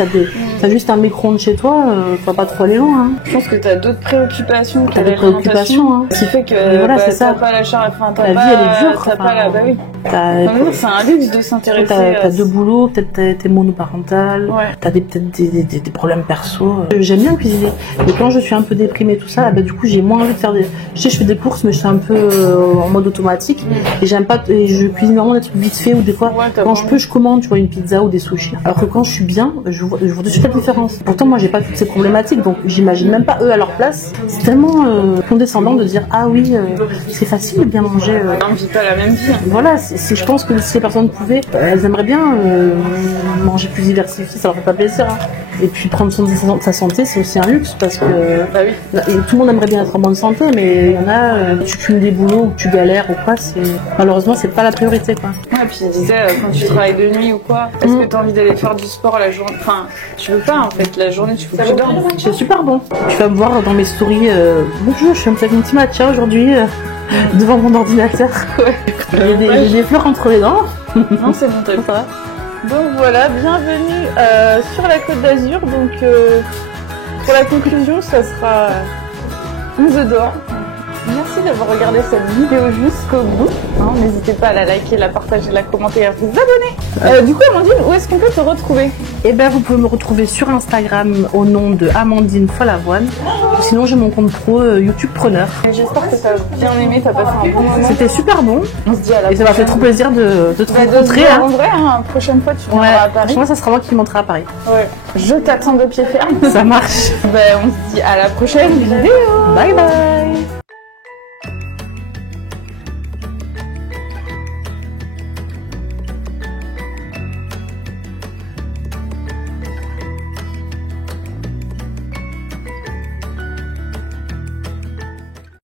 t'as juste un micro-ondes chez toi, faut pas trop aller loin. Hein. Je pense que t'as d'autres préoccupations que T'as des préoccupations, hein. Ce qui fait que voilà, c'est ça. t'as pas la charge, enfin La vie elle est dure. t'as pas la, bah oui. C'est un luxe de s'intéresser. T'as deux boulots, peut-être t'es monoparental, t'as peut-être des problèmes perso. J'aime bien cuisiner, mais quand je suis un peu déprimée tout ça, du coup j'ai moins envie de faire je fais des courses, mais je suis un peu en mode automatique et j'aime pas. Et je cuisine vraiment des trucs vite fait ou des fois quand je peux je commande, tu vois, une pizza ou des sushis. Alors que quand je suis bien, je vois de suite la différence. Pourtant moi j'ai pas toutes ces problématiques, donc j'imagine même pas eux à leur place. C'est tellement condescendant de dire ah oui c'est facile de bien manger. On vit pas la même vie. Voilà, je pense que si les personnes pouvaient, elles aimeraient bien manger plus diversifié, ça leur fait pas plaisir. Hein. Et puis prendre soin de sa santé, c'est aussi un luxe parce que et tout le monde aimerait bien être en bonne santé, mais il y en a, tu cumules des boulots ou tu galères ou quoi, malheureusement c'est pas la priorité quoi. Ouais, puis il disait quand tu travailles de nuit ou quoi, est-ce que t'as envie d'aller faire du sport la journée? Enfin, tu veux pas en fait, la journée tu peux que tu dormes. C'est super bon. Tu vas me voir dans mes stories, bonjour, je suis un petit matcha aujourd'hui. Devant mon ordinateur. J'ai des fleurs entre les dents. Non, c'est bon, t'as vu ça. Donc voilà, bienvenue sur la Côte d'Azur. Donc pour la conclusion, ça sera on the door. Merci d'avoir regardé cette vidéo jusqu'au bout. N'hésitez pas à la liker, la partager, la commenter et à vous abonner. Du coup, Amandine, où est-ce qu'on peut te retrouver? Eh bien, vous pouvez me retrouver sur Instagram au nom de Amandine Folavoine. Sinon, j'ai mon compte pro YouTube Preneur. J'espère que t'as bien aimé, t'as passé un bon moment. C'était super bon. On se dit à la prochaine. Et ça m'a fait trop plaisir de te rencontrer. En vrai, la prochaine fois, tu viendras à Paris. Moi, ça sera moi qui monterai à Paris. Ouais. Je t'attends de pied ferme. Ça marche. On se dit à la prochaine vidéo. Bye bye.